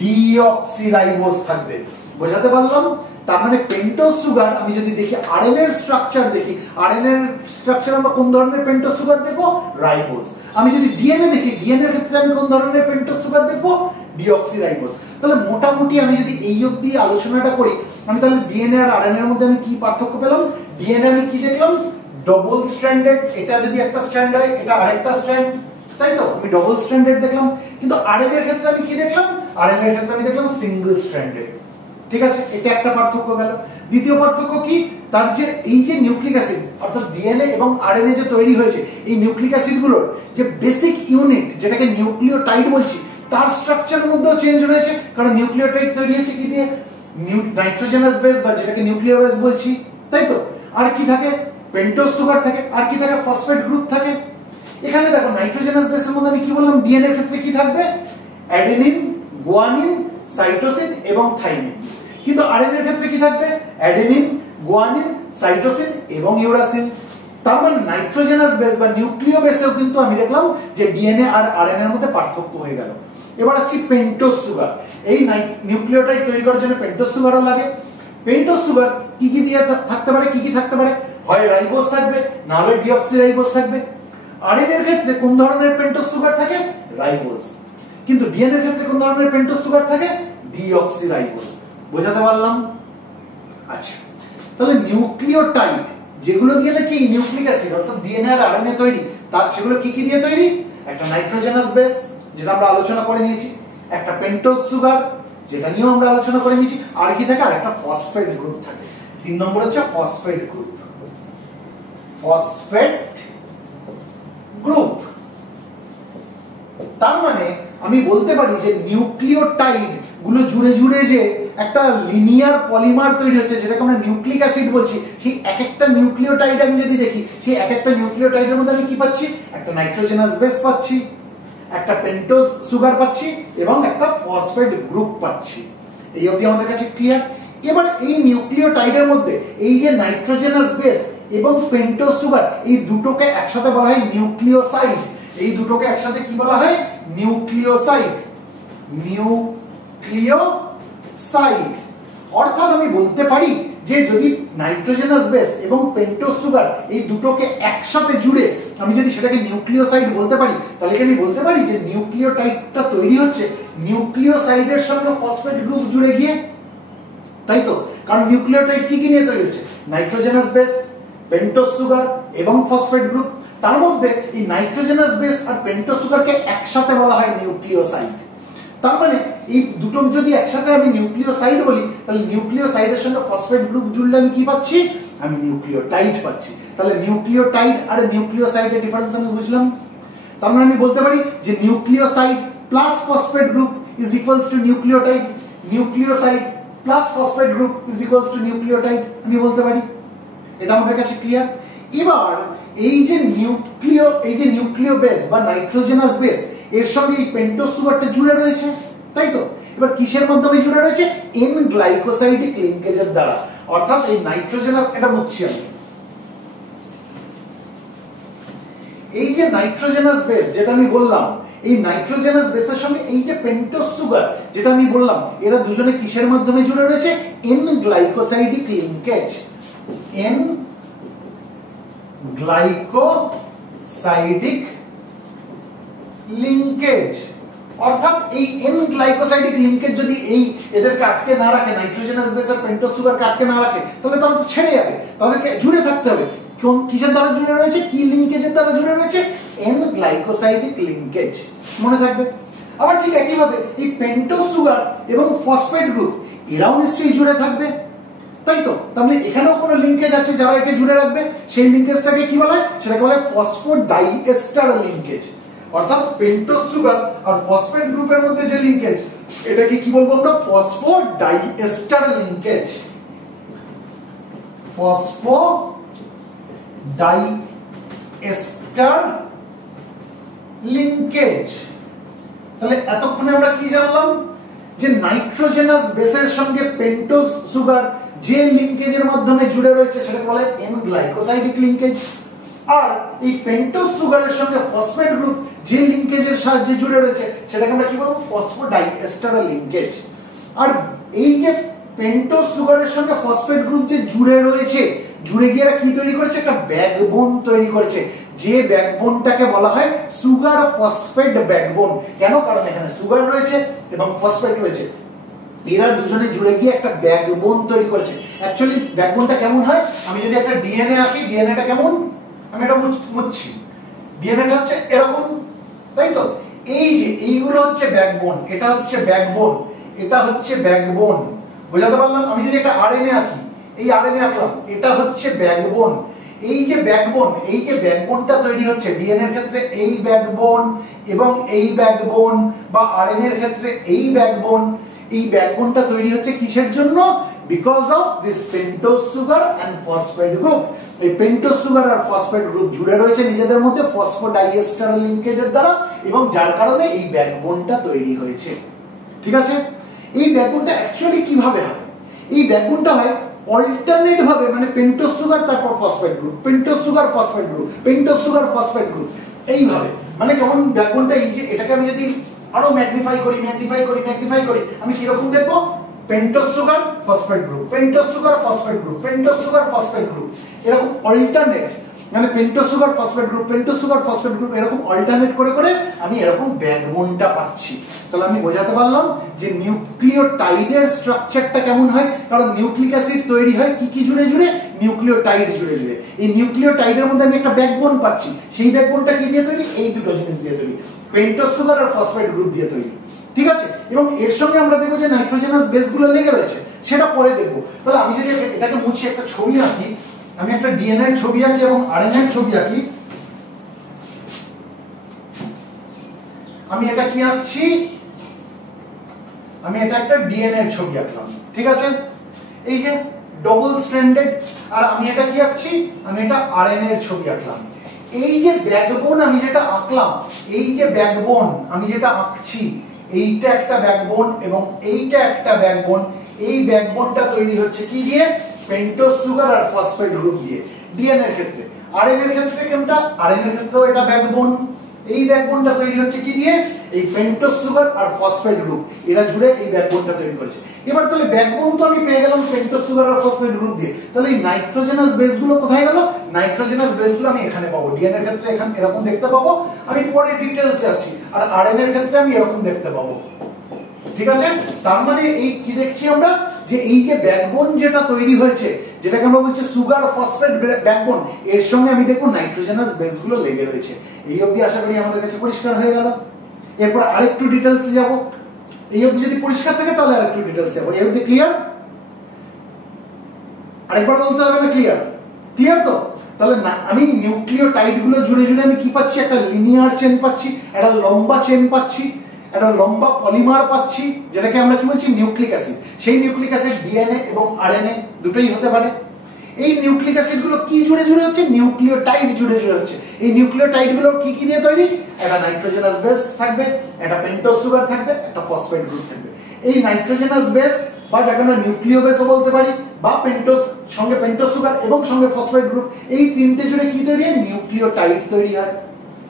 ডিঅক্সিরাইবোজ থাকবে। বোঝাতে পারলাম? তার মানে পেন্টোজ সুগার আমি যদি দেখি, আরএনএ এর স্ট্রাকচার দেখি, আরএনএ এর স্ট্রাকচার আমরা কোন ধরনের পেন্টোজ সুগার দেখবো? রাইবোজ। আমি যদি ডিএনএ দেখি, ডিএনএ এর ক্ষেত্রে আমি কোন ধরনের পেন্টোজ সুগার দেখবো? ডিঅক্সিরাইবোজ। তাহলে মোটামুটি আমি যদি এই অবধি আলোচনাটা করি, আমি তাহলে ডিএনএ আর আরএনএ এর মধ্যে আমি কি পার্থক্য পেলাম? ডিএনএ আমি কি দেখলাম? ডবল স্ট্র্যান্ডেড, এটা যদি একটা স্ট্র্যান্ড হয়, এটা আরেকটা স্ট্র্যান্ড, তাই তো? আমি ডবল স্ট্র্যান্ডেড দেখলাম। কিন্তু আরএনএ এর ক্ষেত্রে আমি কি দেখলাম? আরএনএ এর ক্ষেত্রে আমি দেখলাম সিঙ্গেল স্ট্র্যান্ডেড। ঠিক আছে, এটা একটা পার্থক্য গেল। দ্বিতীয় পার্থক্য কি? তার যে এই যে নিউক্লিক অ্যাসিড অর্থাৎ ডিএনএ এবং আরএনএ যে তৈরি হয়েছে, এই নিউক্লিক অ্যাসিডগুলোর যে বেসিক ইউনিট, যেটাকে নিউক্লিওটাইড বলছি, তার স্ট্রাকচারের মধ্যেও চেঞ্জ রয়েছে। কারণ নিউক্লিওটাইড তৈরি হয়েছে কি দিয়ে? নাইট্রোজেনাস বেস বা যেটাকে নিউক্লিও বেস বলছি, তাই তো? আর কি থাকে? পেন্টোজ সুগার থাকে। আর কি থাকে? ফসফেট গ্রুপ থাকে। এখানে দেখো নাইট্রোজেনাস বেসের মধ্যে আমি কি বললাম? ডিএনএ এর ক্ষেত্রে কি থাকবে? অ্যাডেনিন, গুয়ানিন, সাইটোসিন এবং থাইমিন। কিন্তু আরএনএ এর ক্ষেত্রে কি থাকবে? অ্যাডেনিন, গুয়ানিন, সাইটোসিন এবং ইউরাসিন। তার মানে নাইট্রোজেনাস বেস বা নিউক্লিয় বেসেও কিন্তু আমি দেখলাম যে ডিএনএ আর আরএনএ এর মধ্যে পার্থক্য হয়ে গেল। এবার আসছি পেন্টোজ সুগার। এই নিউক্লিওটাইড তৈরি করার জন্য পেন্টোজ সুগারও লাগে। পেন্টোজ সুগার কি কি দিয়ে থাকতে পারে, কি কি থাকতে পারে? হয় রাইবোজ থাকবে, না হলে ডিঅক্সিরাইবোজ থাকবে। আরএনএ এর ক্ষেত্রে কোন ধরনের পেন্টোজ সুগার থাকে? রাইবোজ। কিন্তু ডিএনএ এর ক্ষেত্রে কোন ধরনের পেন্টোজ সুগার থাকে? ডিঅক্সিরাইবোজ। বোঝাতে পারলাম? আচ্ছা, তাহলে নিউক্লিওটাইড যেগুলো দিয়ে নাকি নিউক্লিক অ্যাসিড অর্থাৎ ডিএনএ আর আরএনএ তৈরি, তার সেগুলো কি কি দিয়ে তৈরি? একটা নাইট্রোজেনাস বেস যেটা আমরা আলোচনা করে নিয়েছি, একটা পেন্টোজ সুগার যেটা নিয়েও আমরা আলোচনা করে নিয়েছি, আর কি থাকে? আর একটা ফসফেট গ্রুপ থাকে। 3 নম্বর হচ্ছে ফসফেট গ্রুপ। ফসফেট গ্রুপ তার মানে আমি বলতে পারি যে নিউক্লিওটাইড গুলো জুড়ে জুড়ে যে একটা লিনিয়ার পলিমার তৈরি হচ্ছে যেটাকে আমরা নিউক্লিক অ্যাসিড বলছি, সেই এক একটা নিউক্লিওটাইড আমি যদি দেখি, সেই এক একটা নিউক্লিওটাইডের মধ্যে আমি কি পাচ্ছি? একটা নাইট্রোজেনাস বেস পাচ্ছি, একটা পেন্টোজ সুগার পাচ্ছি এবং একটা ফসফেট গ্রুপ পাচ্ছি। এই অবধি আমাদের কাছে ক্লিয়ার? এবার এই নিউক্লিওটাইডের মধ্যে এই যে নাইট্রোজেনাস বেস এবং পেন্টোজ সুগার, এই দুটোকে একসাথে বলা হয় নিউক্লিওসাইড। এই দুটোকে একসাথে কি বলা হয়? নিউক্লিওসাইড। নিউক্লিওসাইড অর্থাৎ আমি বলতে পারি যে যদি নাইট্রোজেনাস বেস এবং পেন্টোজ সুগার এই দুটোকে একসাথে জুড়ে আমি যদি সেটাকে নিউক্লিওসাইড বলতে পারি, তাহলে আমি বলতে পারি যে নিউক্লিওটাইডটা তৈরি হচ্ছে নিউক্লিওসাইডের সঙ্গে ফসফেট গ্রুপ জুড়ে গিয়ে, তাই তো? কারণ নিউক্লিওটাইড কি কি নিয়ে তৈরি হচ্ছে? নাইট্রোজেনাস বেস, পেন্টোজ সুগার এবং ফসফেট গ্রুপ। তার মধ্যে এই নাইট্রোজেনাস বেস আর পেন্টোজ সুগারকে একসাথে বলা হয় নিউক্লিওসাইড। তার মানে এই দুটো যদি একসাথে আমি নিউক্লিওসাইড বলি, তাহলে নিউক্লিওসাইডের সঙ্গে ফসফেট গ্রুপ জুড়লে আমি কি পাচ্ছি? আমি নিউক্লিওটাইড পাচ্ছি। তাহলে নিউক্লিওটাইড আর নিউক্লিওসাইডের ডিফারেন্স আমি বুঝলাম। তার মানে আমি বলতে পারি যে nucleoside plus phosphate group is equals to nucleotide, nucleoside plus phosphate group is equals to nucleotide আমি বলতে পারি। এটা আমাদের কাছে ক্লিয়ার? এবার এই যে নিউক্লিও বেস বা নাইট্রোজেনাস বেস এর সঙ্গে এই পেন্টোজ সুগারটা জুড়ে রয়েছে, তাই তো? এবার কিসের মাধ্যমে জুড়ে রয়েছে? এন গ্লাইকোসাইডিক লিংকেজের দ্বারা। অর্থাৎ এই নাইট্রোজেনাস, এটা মুছছি আমি, এই যে নাইট্রোজেনাস বেস যেটা আমি বললাম, এই নাইট্রোজেনাস বেসের সঙ্গে এই যে পেন্টোজ সুগার যেটা আমি বললাম, এরা দুজনে কিসের মাধ্যমে জুড়ে রয়েছে? N glycosidic linkage. N glycosidic linkage অর্থাৎ এই এন গ্লাইকোসাইডিক লিংকেজ যদি এই এদেরকে আটকে না রাখে, নাইট্রোজেনাস বেস আর পেন্টোজ সুগারকে আটকে না রাখে, তাহলে তারা তো ছেড়ে যাবে। তাদেরকে জুড়ে থাকতে হবে। কিসের দ্বারা জুড়ে রয়েছে? কি লিংকেজের দ্বারা জুড়ে রয়েছে? N glycosidic linkage. মনে থাকবে। আবার ঠিক একইভাবে এই পেন্টোজ সুগার এবং ফসফেট গ্রুপ এরাও নিশ্চয়ই জুড়ে থাকবে, তাই তো? তাহলে এখানেও কোনো লিংকেজ আছে যারা একে জুড়ে রাখবে। সেই লিংকেজটাকে কি বলা হয়? সেটাকে বলা হয় ফসফোডাইএস্টার লিংকেজ। অর্থাৎ পেন্টোজ সুগার আর ফসফেট গ্রুপের মধ্যে যে লিংকেজ, এটাকে কি বলবো আমরা? Phosphodiester linkage. Phosphodiester linkage. তাহলে এতক্ষণে আমরা কি জানলাম? যে নাইট্রোজেনাস বেসের সঙ্গে পেন্টোজ সুগার যে লিংকেজের মাধ্যমে জুড়ে রয়েছে সেটাকে বলা হয় এন গ্লাইকোসাইডিক লিংকেজ। আর এই পেন্টোজ সুগারের সঙ্গে ফসফেট গ্রুপ যে লিংকেজের সাহায্যে জুড়ে রয়েছে সেটাকে আমরা কি বলবো? Phosphodiester linkage. আর এই যে পেন্টোজ সুগারের সঙ্গে ফসফেট গ্রুপ যে জুড়ে রয়েছে, জুড়ে গিয়ে কি তৈরি করেছে? একটা ব্যাকবোন তৈরি করেছে, যে ব্যাকবোনটাকে বলা হয় সুগার ফসফেট ব্যাকবোন। কেন? কারণ এখানে সুগার রয়েছে এবং ফসফেট রয়েছে, এরা দুজনে জুড়ে গিয়ে একটা ব্যাকবোন তৈরি করেছে। অ্যাকচুয়ালি ব্যাকবোনটা কেমন হয়? আমি যদি একটা ডিএনএ আঁকি, ডিএনএটা কেমন? আমি এটা মুছছি। ডিএনএটা হচ্ছে এরকম, তাই তো? এই যে এইগুলো হচ্ছে ব্যাকবোন, এটা হচ্ছে ব্যাকবোন, এটা হচ্ছে ব্যাকবোন। বোঝাতে পারলাম? আমি যদি একটা আরএনএ আঁকি, এই আরএনএ আঁকলাম, এটা হচ্ছে ব্যাকবোন। এই যে ব্যাকবোন, এই যে ব্যাকবোনটা তৈরি হচ্ছে ডিএনএ এর ক্ষেত্রে এই ব্যাকবোন এবং এই ব্যাকবোন, বা আরএনএ এর ক্ষেত্রে এই ব্যাকবোন, এই ব্যাকবোনটা তৈরি হচ্ছে কিসের জন্য? Because of this pentose sugar and phosphate group. এই পেন্টোজ সুগার আর ফসফেট গ্রুপ জুড়ে রয়েছে নিজেদের মধ্যে ফসফোডাইএস্টার লিংকেজের দ্বারা, এবং যার কারণে এই ব্যাকবোনটা তৈরি হয়েছে। ঠিক আছে? এই ব্যাকবোনটা অ্যাকচুয়ালি কিভাবে হয়? এই ব্যাকবোনটা হয় অল্টারনেট ভাবে, মানে পেন্টোজ সুগার তারপর phosphate group, pentose sugar phosphate group, pentose sugar phosphate group, এইভাবে মানে কেমন ব্যাকবোনটা, এই যে এটাকে আমি যদি আরো ম্যাগনিফাই করি আমি কিরকম দেখবো, pentose sugar phosphate group, pentose sugar phosphate group, pentose sugar phosphate group, এরকম অল্টারনেট, মানে pentose sugar phosphate group, pentose sugar phosphate group, এরকম অল্টারনেট করে করে আমি এরকম ব্যাকবোনটা পাচ্ছি। তাহলে আমি বোঝাতে পারলাম যে নিউক্লিওটাইডের স্ট্রাকচারটা কেমন হয়, কারণ নিউক্লিক অ্যাসিড তৈরি হয় কি কি জুড়ে জুড়ে, নিউক্লিওটাইড জুড়ে জুড়ে। এই নিউক্লিওটাইডের মধ্যে আমি একটা ব্যাকবোন পাচ্ছি, সেই ব্যাকবোনটা কি দিয়ে তৈরি, এই দুটো জিনিস দিয়ে তৈরি, পেন্টোজ সুগার আর ফসফেট গ্রুপ দিয়ে তৈরি, ঠিক আছে। এবং এর সঙ্গে আমরা দেখবো যে নাইট্রোজেনাস বেসগুলো লেগে রয়েছে, সেটা পরে দেখবো। তাহলে আমি যদি এটাকে মুছে একটা ছবি আঁকি, আমি একটা ডিএনএ এর ছবি আঁকি এবং আরএনএ এর ছবি আঁকি, আমি এটা কি আঁকছি, আমি এটা একটা ডিএনএ এর ছবি আঁকলাম, ঠিক আছে, এই যে ডবল স্ট্র্যান্ডেড, আর আমি এটা কি আঁকছি, আমি এটা আরএনএ এর ছবি আঁকলাম। এই যে ব্যাকবোন আমি যেটা আঁকলাম, এই যে ব্যাকবোন আমি যেটা আঁকছি, এইটা একটা ব্যাকবোন এবং এইটা একটা ব্যাকবোন, এই ব্যাকবোনটা তৈরি হচ্ছে কি দিয়ে, পেন্টোজ সুগার আর ফসফেট গ্রুপ দিয়ে, ডিএনএ এর ক্ষেত্রে। আরএনএ এর ক্ষেত্রে কোনটা, আরএনএ এর ক্ষেত্রেও এটা ব্যাকবোন, এই ব্যাকবোনটা তৈরি হচ্ছে কি দিয়ে, এই পেন্টোজ সুগার আর ফসফেট গ্রুপ, এরা জুড়ে এই ব্যাকবোনটা তৈরি করেছে। এবার তাহলে ব্যাকবোন তো আমি পেয়ে গেলাম পেন্টোজ সুগার আর ফসফেট গ্রুপ দিয়ে, তাহলে এই নাইট্রোজেনাস বেসগুলো কোথায় গেল, নাইট্রোজেনাস বেসগুলো আমি এখানে পাবো, ডিএনএ এর ক্ষেত্রে এখানে এরকম দেখতে পাবো, আমি পরে ডিটেইলসে আসছি, আর আরএনএ এর ক্ষেত্রে আমি এরকম দেখতে পাবো, ঠিক আছে। তার মানে এই কি দেখছি আমরা, যে এই যে ব্যাকবোন যেটা তৈরি হয়েছে, যেটাকে আমরা বলছি সুগার ফসফেট ব্যাকবোন, এর সঙ্গে আমি দেখবো নাইট্রোজেনাস বেসগুলো লেগে রয়েছে। এই অবধি আশা করি আমাদের কাছে পরিষ্কার হয়ে গেল। এরপর আরেকটু ডিটেইলসে যাব, এই অবধি যদি পরিষ্কার থাকে তাহলে আরেকটু ডিটেইলসে যাব। এই অবধি ক্লিয়ার? আরেকবার বলতে হবে না, ক্লিয়ার? ক্লিয়ার তো? তাহলে আমি নিউক্লিওটাইড গুলো জুড়ে জুড়ে আমি কি পাচ্ছি, একটা লিনিয়ার চেন পাচ্ছি, একটা লম্বা চেন পাচ্ছি, একটা লম্বা পলিমার পাচ্ছি, যেটাকে আমরা কি বলছি, নিউক্লিক অ্যাসিড। সেই নিউক্লিক অ্যাসিড ডিএনএ এবং আরএনএ দুটোই হতে পারে। এই নিউক্লিক অ্যাসিড গুলো কি জুড়ে জুড়ে হচ্ছে, নিউক্লিওটাইড জুড়ে জুড়ে হচ্ছে। এই নিউক্লিওটাইড গুলো কি কি দিয়ে তৈরি, একটা নাইট্রোজেনাস বেস থাকবে, একটা পেন্টোজ সুগার থাকবে, একটা ফসফেট গ্রুপ থাকবে। এই নাইট্রোজেনাস বেস বা যাকে আমরা নিউক্লিও বেসও বলতে পারি, বা পেন্টোজ সঙ্গে পেন্টোজ সুগার এবং সঙ্গে ফসফেট গ্রুপ, এই তিনটে জুড়ে কি তৈরি হয়, নিউক্লিওটাইড তৈরি হয়,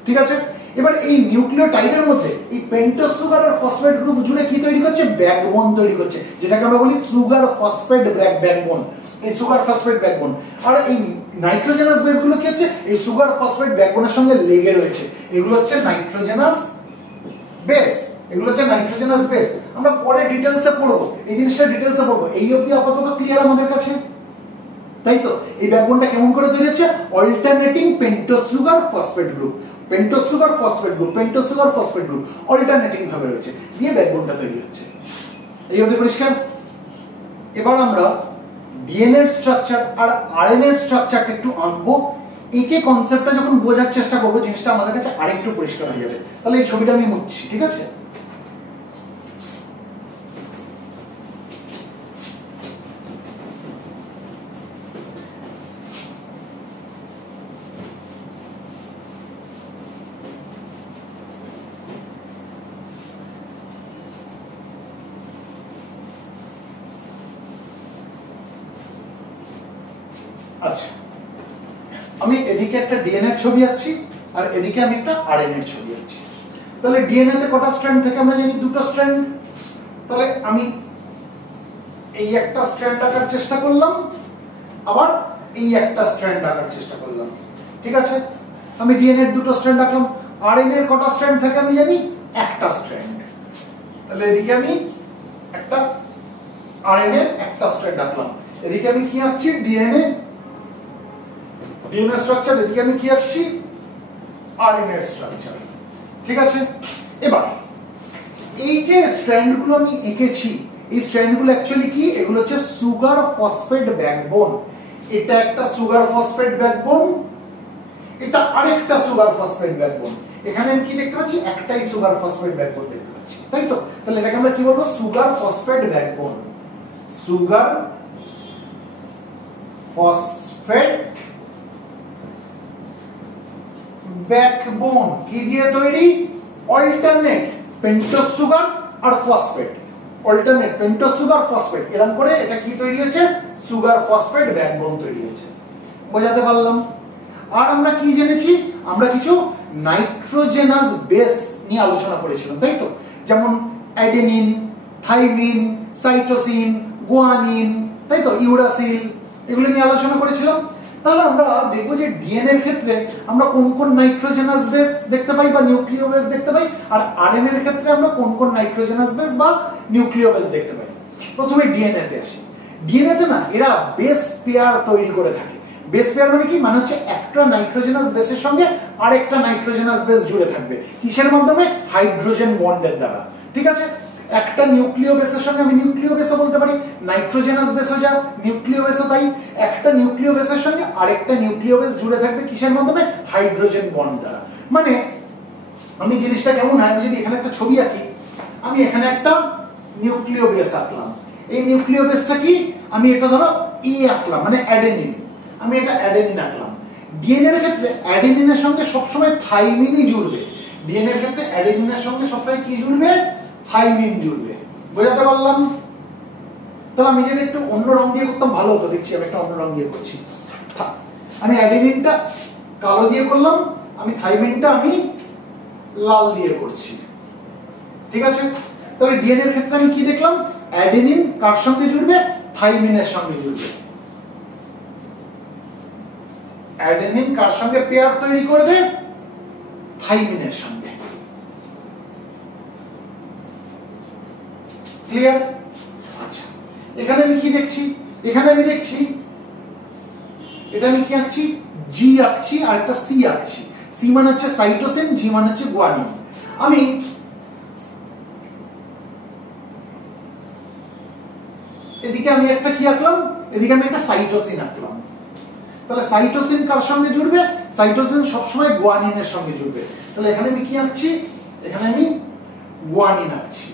ঠিক আছে। এবার এই নিউক্লিওটাইডের মধ্যে এই পেন্টোজ সুগার আর ফসফেট গ্রুপ জুড়ে কি তৈরি করছে, ব্যাকবোন তৈরি করছে, যেটাকে আমরা বলি সুগার ফসফেট ব্যাকবোন, এই সুগার ফসফেট ব্যাকবোন। আর এই নাইট্রোজেনাস বেসগুলো কি হচ্ছে, এই সুগার ফসফেট ব্যাকবোনের সঙ্গে লেগে রয়েছে, এগুলো হচ্ছে নাইট্রোজেনাস বেস, এগুলো হচ্ছে নাইট্রোজেনাস বেস। আমরা পরে ডিটেইলসে পড়বো, এই জিনিসটা ডিটেইলসে পড়বো। এই অবধি আপাতত ক্লিয়ার আমাদের কাছে, তাই তো? এই ব্যাকবোনটা কেমন করে তৈরি হচ্ছে, alternating pentose sugar phosphate group, pentose sugar phosphate group, pentose sugar phosphate group alternating ভাবে রয়েছে, দিয়ে ব্যাকবোনটা তৈরি হচ্ছে। এই অবধি পরিষ্কার? এবার আমরা ডিএনএ এর স্ট্রাকচার আর আরএনএ এর স্ট্রাকচারটা একটু আঁকবো। একে কনসেপ্টটা যখন বোঝার চেষ্টা করবো, জিনিসটা আমাদের কাছে আরেকটু পরিষ্কার হয়ে যাবে। তাহলে এই ছবিটা আমি মুছছি, ঠিক আছে। আচ্ছা, আমি এদিকে একটা ডিএনএ এর ছবি আঁকছি আর এদিকে আমি একটা আরএনএ এর ছবি আঁকছি। তাহলে ডিএনএ তে কটা স্ট্র্যান্ড থেকে আমরা জানি, দুটো স্ট্র্যান্ড। তাহলে আমি এই একটা স্ট্র্যান্ড আঁকার চেষ্টা করলাম, আবার এই একটা স্ট্র্যান্ড আঁকার চেষ্টা করলাম, ঠিক আছে। আমি ডিএনএ এর দুটো স্ট্র্যান্ড আঁকলাম। আরএনএ এর কটা স্ট্র্যান্ড থেকে আমি জানি, একটা স্ট্র্যান্ড। তাহলে এদিকে আমি একটা আরএনএ এর একটা স্ট্র্যান্ড আঁকলাম, এদিকে আমি কি আঁকছি, ডিএনএ স্ট্রাকচার, এদিকে আমি কি আঁকছি, আরএনএ স্ট্রাকচার, ঠিক আছে। এবার এই যে স্ট্র্যান্ডগুলো আমি এঁকেছি, এই স্ট্র্যান্ডগুলো অ্যাকচুয়ালি কি, এগুলো হচ্ছে সুগার ফসফেট ব্যাকবোন। এটা একটা সুগার ফসফেট ব্যাকবোন, এটা আরেকটা সুগার ফসফেট ব্যাকবোন। এখানে আমি কি দেখতে পাচ্ছি, একটাই সুগার ফসফেট ব্যাকবোন দেখতে পাচ্ছি, তাই তো? তাহলে এটাকে আমরা কি বলবো, sugar phosphate backbone, sugar phosphate backbone. কি দিয়ে তৈরি, অল্টারনেট পেন্টোজ সুগার আর phosphate, alternate pentose sugar phosphate, এরকম করে এটা কি তৈরি হয়েছে, সুগার ফসফেট ব্যাকবোন তৈরি হয়েছে। বোঝাতে পারলাম? আর আমরা কি জেনেছি, আমরা কিছু নাইট্রোজেনাস বেস নিয়ে আলোচনা করেছিলাম, তাই তো? যেমন অ্যাডেনিন, থাইমিন, সাইটোসিন, গুয়ানিন, তাই তো, ইউরাসিল, এগুলো নিয়ে আলোচনা করেছিলাম। তাহলে আমরা দেখবো যে ডিএনএ এর ক্ষেত্রে আমরা কোন কোন নাইট্রোজেনাস বেস দেখতে পাই বা নিউক্লিও বেস দেখতে পাই, আর আরএনএ এর ক্ষেত্রে আমরা কোন কোন নাইট্রোজেনাস বেস বা নিউক্লিও বেস দেখতে পাই। প্রথমে ডিএনএ তে আসি। ডিএনএ তে না এরা বেস পেয়ার তৈরি করে থাকে। বেস পেয়ার মানে কি, মানে হচ্ছে একটা নাইট্রোজেনাস বেসের সঙ্গে আরেকটা নাইট্রোজেনাস বেস জুড়ে থাকবে, কিসের মাধ্যমে, হাইড্রোজেন বন্ডের দ্বারা। ঠিক আছে, একটা নিউক্লিও বেসের সঙ্গে আমি নিউক্লিও বেসও বলতে পারি, নাইট্রোজেনাস বেসও যা, নিউক্লিও বেসও তাই। একটা নিউক্লিও বেসের সঙ্গে আরেকটা নিউক্লিও বেস জুড়ে থাকবে কিসের মাধ্যমে, হাইড্রোজেন বন্ড দ্বারা। মানে আমি জিনিসটা কেমন হয়, আমি যদি এখানে একটা ছবি আঁকি, আমি এখানে একটা নিউক্লিও বেস আঁকলাম, এই নিউক্লিও বেসটা কি, আমি এটা ধরো ই আঁকলাম, মানে অ্যাডেনিন, আমি এটা অ্যাডেনিন আঁকলাম। ডিএনএ এর ক্ষেত্রে অ্যাডেনিনের সঙ্গে সবসময় থাইমিনই জুড়বে। ডিএনএ এর ক্ষেত্রে অ্যাডেনিনের সঙ্গে সবসময় কি জুড়বে, থাইমিন জুড়বে। বোঝাতে পারলাম? তাহলে আমি যদি একটু অন্য রং দিয়ে করতাম ভালো হতো, দেখছি আমি একটা অন্য রং দিয়ে করছি। আমি অ্যাডেনিনটা কালো দিয়ে করলাম, আমি থাইমিনটা আমি লাল দিয়ে করছি। ঠিক আছে, তাহলে ডিএনএ এর ক্ষেত্রে আমি কি দেখলাম, অ্যাডেনিন কার সঙ্গে জুড়বে, থাইমিনের সঙ্গে জুড়বে। অ্যাডেনিন কার সঙ্গে পেয়ার তৈরি করবে, থাইমিনের সঙ্গে। ক্লিয়ার? আচ্ছা, এখানে আমি কি দেখছি, এখানে আমি দেখছি এটা আমি কি আঁকছি, জি আঁকছি আর একটা সি আঁকছি। সি মানে হচ্ছে সাইটোসিন, জি মানে হচ্ছে গুয়ানিন। আমি এদিকে আমি একটা কি আঁকলাম, এদিকে আমি একটা সাইটোসিন আঁকলাম। তাহলে সাইটোসিন কার সঙ্গে জুড়বে, সাইটোসিন সবসময় গুয়ানিনের সঙ্গে জুড়বে। তাহলে এখানে আমি কি আঁকছি, এখানে আমি গুয়ানিন আঁকছি।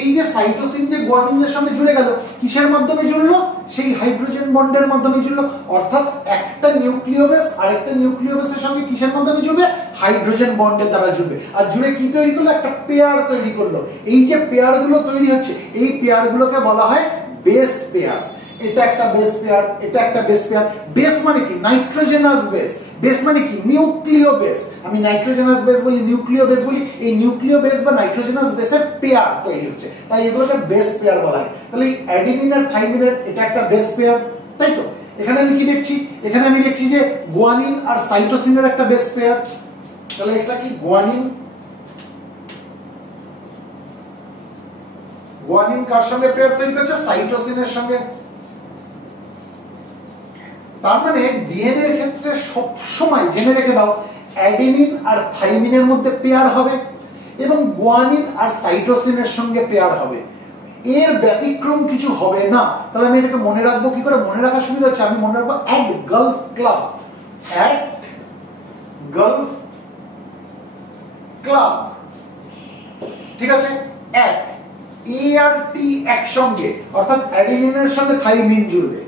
এই যে সাইটোসিন যে গুয়ানিনের সঙ্গে জুড়ে গেল, কিসের মাধ্যমে জুড়লো, সেই হাইড্রোজেন বন্ডের মাধ্যমে জুড়লো। অর্থাৎ একটা নিউক্লিও বেস আরেকটা নিউক্লিও বেসের সঙ্গে কিসের মাধ্যমে জুড়বে, হাইড্রোজেন বন্ডের দ্বারা জুড়বে। আর জুড়ে কি তৈরি করলো, একটা পেয়ার তৈরি করলো। এই যে পেয়ার গুলো তৈরি হচ্ছে, এই পেয়ার গুলোকে বলা হয় বেস পেয়ার। এটা একটা বেস পেয়ার, এটা একটা বেস পেয়ার। বেস মানে কি, নাইট্রোজেনাস বেস। বেস মানে কি, নিউক্লিও বেস। আমি নাইট্রোজেনাস বেস বলি, নিউক্লিও বেস বলি, এই নিউক্লিও বেস বা নাইট্রোজেনাস বেসের পেয়ার তৈরি হচ্ছে, তাই এগুলোকে বেস পেয়ার বলা হয়। তাহলে এই অ্যাডেনিন আর থাইমিনের এটা একটা বেস পেয়ার, তাই তো? এখানে আমি কি দেখছি, এখানে আমি দেখছি যে গুয়ানিন আর সাইটোসিনের একটা বেস পেয়ার। তাহলে এটা কি, গুয়ানিন, গুয়ানিন কার সঙ্গে পেয়ার তৈরি করছে, সাইটোসিনের সঙ্গে। তার মানে ডিএনএ এর ক্ষেত্রে সব সময় জেনে রেখে দাও, অ্যাডেনিন আর থাইমিনের মধ্যে পেয়ার হবে এবং গুয়ানিন আর সাইটোসিনের সঙ্গে পেয়ার হবে। এর ব্যতিক্রম কিছু হবে না। তাহলে আমি এটাকে মনে রাখবো কি করে, মনে রাখার সুবিধা হচ্ছে আমি মনে রাখবো at Gulf club, at Gulf club. ঠিক আছে, অ্যাট, এ আর টি একসঙ্গে, অর্থাৎ অ্যাডেনিনের সঙ্গে থাইমিন জুড়বে।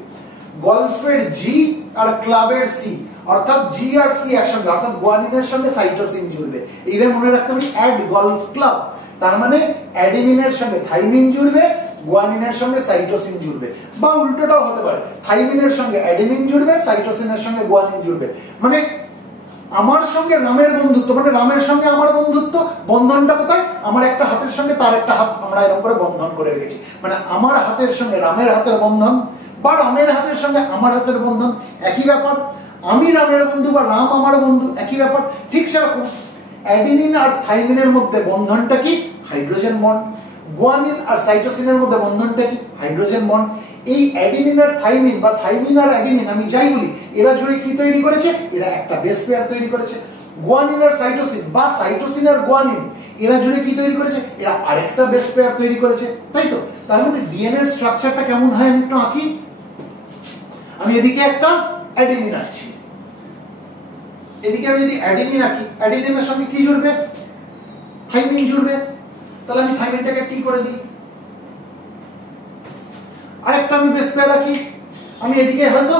গলফের জি আর ক্লাবের সি, অর্থাৎ জি আর সি একসঙ্গে, অর্থাৎ গুয়ানিনের সঙ্গে সাইটোসিন জুড়বে। এইভাবে মনে রাখতে পারি অ্যাড গলফ ক্লাব। তার মানে অ্যাডেনিনের সঙ্গে থাইমিন জুড়বে, গুয়ানিনের সঙ্গে সাইটোসিন জুড়বে, বা উল্টোটাও হতে পারে, থাইমিনের সঙ্গে অ্যাডেনিন জুড়বে, সাইটোসিনের সঙ্গে গুয়ানিন জুড়বে। মানে আমার সঙ্গে রামের বন্ধুত্ব, মানে রামের সঙ্গে আমার বন্ধুত্ব, বন্ধনটা কোথায়, আমার একটা হাতের সঙ্গে তার একটা হাত আমরা এরকম করে বন্ধন করে রেখেছি। মানে আমার হাতের সঙ্গে রামের হাতের বন্ধন, বা রামের হাতের সঙ্গে আমার হাতের বন্ধন, একই ব্যাপার। আমি রামের বন্ধু বা রাম আমার বন্ধু, একই ব্যাপার। ঠিক সেরকম অ্যাডেনিন আর থাইমিনের মধ্যে বন্ধনটা কি, হাইড্রোজেন বন্ড। গুয়ানিন আর সাইটোসিনের মধ্যে বন্ধনটা কি, হাইড্রোজেন বন্ড। এই অ্যাডেনিন আর থাইমিন বা থাইমিন আর অ্যাডেনিন আমি যাই বলি, এরা জুড়ে কি তৈরি করেছে, এরা একটা বেস পেয়ার তৈরি করেছে। গুয়ানিন আর সাইটোসিন বা সাইটোসিন আর গুয়ানিন এরা জুড়ে কি তৈরি করেছে, এরা আরেকটা বেস পেয়ার তৈরি করেছে, তাই তো? তার মানে ডিএনএ এর স্ট্রাকচারটা কেমন হয় আমি একটু আঁকি। আমি এদিকে একটা অ্যাডেনিন আঁকছি, এদিকে আমি যদি অ্যাডেনিন আঁকি, অ্যাডেনিনের সঙ্গে কি জুড়বে, থাইমিন জুড়বে। তাহলে আমি থাইমিনটাকে টি করে দিই। আরেকটা আমি বেস পেয়ার আঁকি, আমি এদিকে হয়তো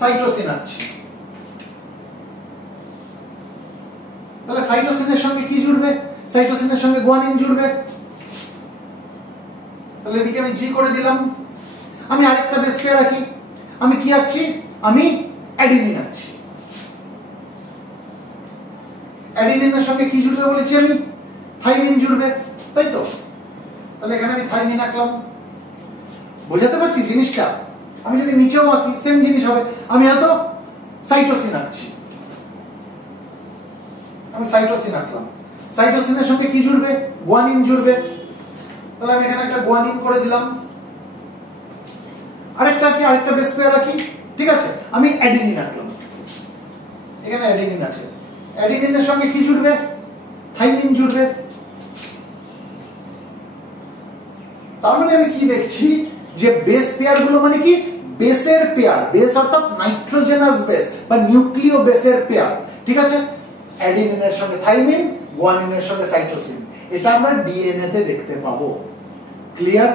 সাইটোসিন আঁকছি, তাহলে সাইটোসিনের সঙ্গে কি জুড়বে, সাইটোসিনের সঙ্গে গুয়ানিন জুড়বে। তাহলে এদিকে আমি জি করে দিলাম। আমি আরেকটা বেস পেয়ার রাখি, আমি কি আঁকছি, আমি অ্যাডিনিন আঁকছি। অ্যাডিনিনের সঙ্গে কি জুড়বে বলেছি আমি, থাইমিন জুড়বে, তাই তো? তাহলে এখানে আমি থাইমিন আঁকলাম। বোঝাতে পারছি জিনিসটা? আমি যদি নিচেও আঁকি সেম জিনিস হবে। আমি হয়তো সাইটোসিন আঁকছি, আমি সাইটোসিন আঁকলাম। সাইটোসিনের সঙ্গে কি জুড়বে, গুয়ানিন জুড়বে। তাহলে আমি এখানে একটা গুয়ানিন করে দিলাম। আরেকটা কি, আরেকটা বেস পেয়ার রাখি, ঠিক আছে? আমি অ্যাডিনিন আঁকলাম, এখানে অ্যাডিনিন আছে। অ্যাডিনিনের সঙ্গে কি জুড়বে, থাইমিন জুড়বে। তার মানে আমি কি দেখছি, যে বেস পেয়ার গুলো মানে কি, বেসের পেয়ার, বেস অর্থাৎ নাইট্রোজেনাস বেস বা নিউক্লিও বেসের পেয়ার, ঠিক আছে? অ্যাডিনিনের সঙ্গে থাইমিন, গুয়ানিনের সঙ্গে সাইটোসিন, এটা আমরা ডিএনএ তে দেখতে পাবো। ক্লিয়ার?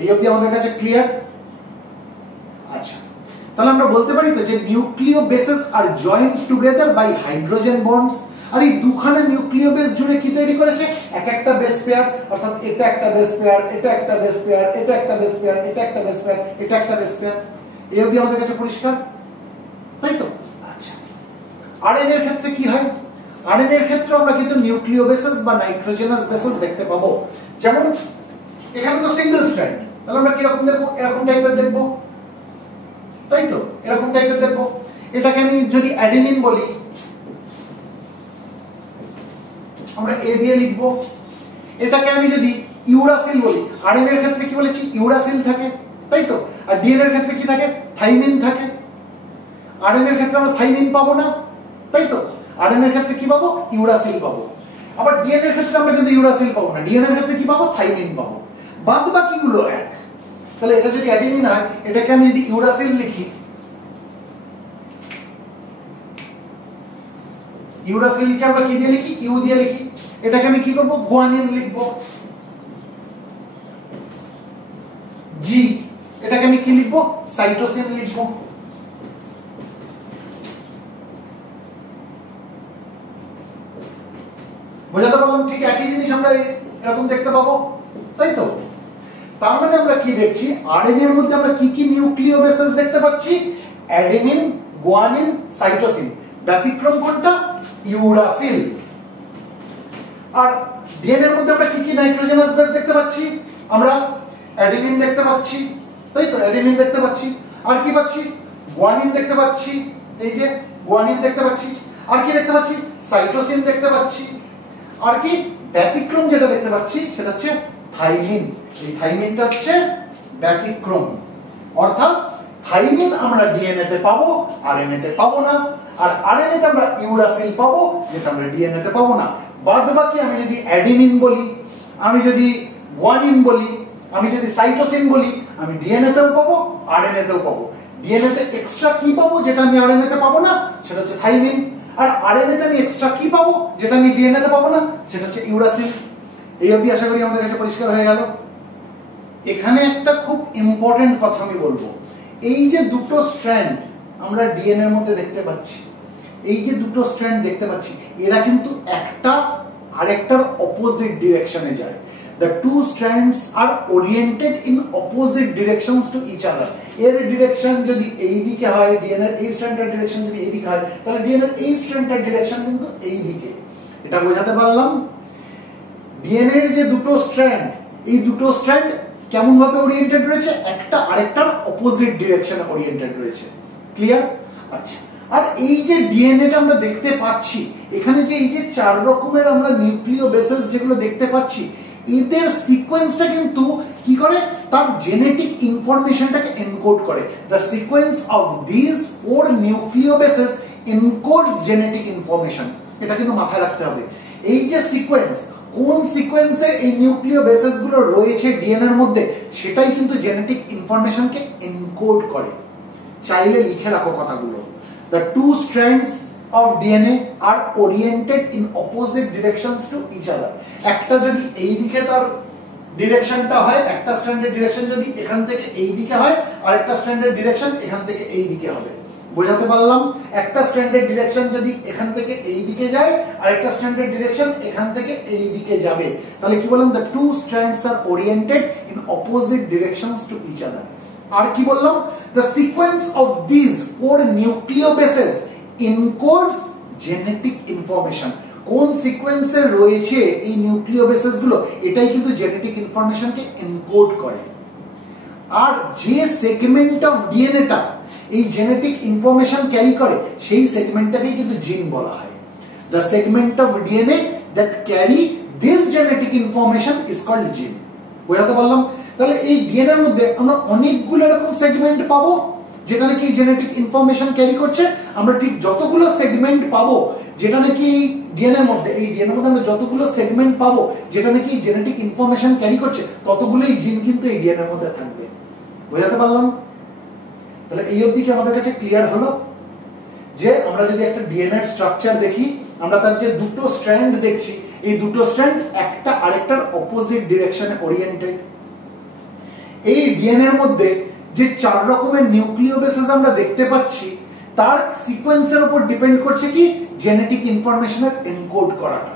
এই অবধি আমাদের কাছে ক্লিয়ার? আচ্ছা, তাহলে আমরা বলতে পারি তো যে nucleobases are joined together by hydrogen bonds. আর এই দুখানা নিউক্লিও বেস জুড়ে কি তৈরি করেছে, এক একটা বেস পেয়ার, অর্থাৎ এটা একটা বেস পেয়ার, এটা একটা বেস পেয়ার, এটা একটা বেস পেয়ার, এটা একটা বেস পেয়ার, এটা একটা বেস পেয়ার। এই অবধি আমাদের কাছে পরিষ্কার, তাই তো? আচ্ছা, আরএনএ এর ক্ষেত্রে কি হয়? আরএনএ এর ক্ষেত্রে আমরা কিন্তু নিউক্লিও বেসেস বা নাইট্রোজেনাস বেসেস দেখতে পাবো। যেমন এখানে তো সিঙ্গেল স্ট্র্যান্ড, তাহলে আমরা কি রকম দেখবো, এরকম টাইপের দেখবো, তাই তো? এরকম টাইপের দেখবো। এটাকে আমি যদি অ্যাডেনিন বলি, আমরা এ দিয়ে লিখবো। এটাকে আমি যদি ইউরাসিল বলি, আরএনএ এর ক্ষেত্রে কি বলেছি, ইউরাসিল থাকে, তাই তো? আর ডিএনএ এর ক্ষেত্রে কি থাকে, থাইমিন থাকে। আরএনএ এর ক্ষেত্রে আমরা থাইমিন পাবো না, তাই তো? আরএনএ এর ক্ষেত্রে কি পাবো, ইউরাসিল পাবো। আবার ডিএনএ এর ক্ষেত্রে আমরা কিন্তু ইউরাসিল পাবো না, ডিএনএ এর ক্ষেত্রে কি পাবো, থাইমিন পাবো। বাদ বাকিগুলো এক। তাহলে এটা যদি অ্যাডেনিন হয়, এটাকে আমি যদি ইউরাসিল লিখি, ইউরাসিলকে আমরা কি দিয়ে লিখি, ইউ দিয়ে লিখি। এটাকে আমি কি করব, গুয়ানিন লিখবো, জি। এটাকে আমি কি লিখবো, সাইটোসিন লিখবো। বোঝাতে পারলাম? ঠিক একই জিনিস আমরা এরকম দেখতে পাবো, তাই তো? তার মানে আমরা কি দেখছি, আরএনএ এর মধ্যে আমরা কি কি নিউক্লিও বেসেস দেখতে পাচ্ছি, অ্যাডেনিন, গুয়ানিন, সাইটোসিন। ব্যতিক্রম কোনটা, ইউরাসিল। আর ডিএনএ এর মধ্যে আমরা কি কি নাইট্রোজেনাস বেস দেখতে পাচ্ছি, আমরা অ্যাডেনিন দেখতে পাচ্ছি, তাই তো? অ্যাডেনিন দেখতে পাচ্ছি। আর কি পাচ্ছি, গুয়ানিন দেখতে পাচ্ছি, এই যে গুয়ানিন দেখতে পাচ্ছি। আর কি দেখতে পাচ্ছি, সাইটোসিন দেখতে পাচ্ছি। আর কি ব্যতিক্রম যেটা দেখতে পাচ্ছি সেটা হচ্ছে থাইমিন। এই থাইমিনটা হচ্ছে ব্যতিক্রম, অর্থাৎ থাইমিন আমরা ডিএনএ তে পাবো, আরএনএ তে পাবো না। আর আরএনএ তে আমরা ইউরাসিল পাবো, যেটা আমরা ডিএনএ তে পাবো না। বাদ বাকি আমি যদি অ্যাডেনিন বলি, আমি যদি গুয়ানিন বলি, আমি যদি সাইটোসিন বলি, আমি ডিএনএ তেও পাবো, আরএনএ তেও পাবো। ডিএনএ তে এক্সট্রা কি পাবো যেটা আমি আরএনএ তে পাবো না, সেটা হচ্ছে থাইমিন। আর আরএনএ তে আমি এক্সট্রা কি পাবো যেটা আমি ডিএনএ তে পাবো না, সেটা হচ্ছে ইউরাসিল। এই অবধি আশা করি আমাদের কাছে পরিষ্কার হয়ে গেল। এখানে একটা খুব ইম্পর্টেন্ট কথা আমি বলবো, এই যে দুটো স্ট্র্যান্ড আমরা ডিএনএ এর মধ্যে দেখতে পাচ্ছি, এই যে দুটো স্ট্র্যান্ড দেখতে পাচ্ছি, এরা কিন্তু একটা আরেকটার অপোজিট ডিরেকশনে যায়। The two strands are oriented in opposite directions to each other. এর ডিরেকশন যদি এই দিকে হয়, ডিএনএ এর এই স্ট্র্যান্ডের ডিরেকশন যদি এই দিকে হয়, তাহলে ডিএনএ এর এই স্ট্র্যান্ডের ডিরেকশন কিন্তু এই দিকে। এটা বোঝাতে পারলাম? ডিএনএ এর যে দুটো স্ট্র্যান্ড, এই দুটো স্ট্র্যান্ড কেমন ভাবে ওরিয়েন্টেড রয়েছে, একটা আরেকটার অপোজিট ডিরেকশনে ওরিয়েন্টেড রয়েছে। ক্লিয়ার? আচ্ছা, আর এই যে ডিএনএটা আমরা দেখতে পাচ্ছি, এখানে যে এই যে চার রকমের আমরা নিউক্লিও বেসেস যেগুলো দেখতে পাচ্ছি, এদের সিকোয়েন্সটা কিন্তু কি করে, তার জেনেটিক ইনফরমেশনটাকে এনকোড করে। The sequence of this four nucleobases encodes genetic information. এটা কিন্তু মাথায় রাখতে হবে। এই যে সিকোয়েন্স, কোন সিকোয়েন্সে এই নিউক্লিও বেসেস গুলো রয়েছে ডিএনএ এর মধ্যে, সেটাই কিন্তু জেনেটিক ইনফরমেশনকে এনকোড করে। চাইলে লিখে রাখো কথাগুলো। The two strands of DNA are oriented in opposite directions to each other. একটা যদি এই দিকে তার ডিরেকশনটা হয়, একটা স্ট্র্যান্ডের ডিরেকশন যদি এখান থেকে এই দিকে হয়, আর একটা স্ট্র্যান্ডের ডিরেকশন এখান থেকে এই দিকে হবে। বোঝাতে পারলাম? একটা স্ট্র্যান্ডের ডিরেকশন যদি এখান থেকে এই দিকে যায় আর একটা স্ট্র্যান্ডের ডিরেকশন এখান থেকে এই দিকে যাবে, তাহলে কি বললাম? The two strands are oriented in opposite directions to each other. আর কি বললাম? The sequence of this four nucleobases encodes genetic information. কোন সিকোয়েন্সে রয়েছে এই নিউক্লিওবেসেস গুলো, এটাই কিন্তু জেনেটিক ইনফরমেশনকে এনকোড করে। আর যে সেগমেন্ট অফ ডিএনএটা এই জেনেটিক ইনফরমেশন ক্যারি করে সেই সেগমেন্টটাকেই কিন্তু জিন বলা হয়। The segment of DNA that carry this genetic information is called gene. বোঝাতে পারলাম? তাহলে এই ডিএনএ এর মধ্যে আমরা অনেকগুলো এরকম সেগমেন্ট পাবো যেটা নাকি জেনেটিক ইনফরমেশন ক্যারি করছে। আমরা ঠিক যতগুলো সেগমেন্ট পাবো যেটা নাকি এই ডিএনএ এর মধ্যে, এই ডিএনএ এর মধ্যে আমরা যতগুলো সেগমেন্ট পাবো যেটা নাকি জেনেটিক ইনফরমেশন ক্যারি করছে, ততগুলোই জিন কিন্তু এই ডিএনএ এর মধ্যে থাকবে। বোঝাতে পারলাম? তাহলে এই অবধি কি আমাদের কাছে ক্লিয়ার হলো যে আমরা যদি একটা ডিএনএ স্ট্রাকচার দেখি, আমরা তার যে দুটো স্ট্র্যান্ড দেখছি, এই দুটো স্ট্র্যান্ড একটা আরেকটার অপোজিট ডিরেকশনে ওরিয়েন্টেড। এই ডিএনএ এর মধ্যে যে 4 রকমের নিউক্লিওবেসেস আমরা দেখতে পাচ্ছি তার সিকোয়েন্সের উপর ডিপেন্ড করছে কি জেনেটিক ইনফরমেশনের এনকোড করাটা।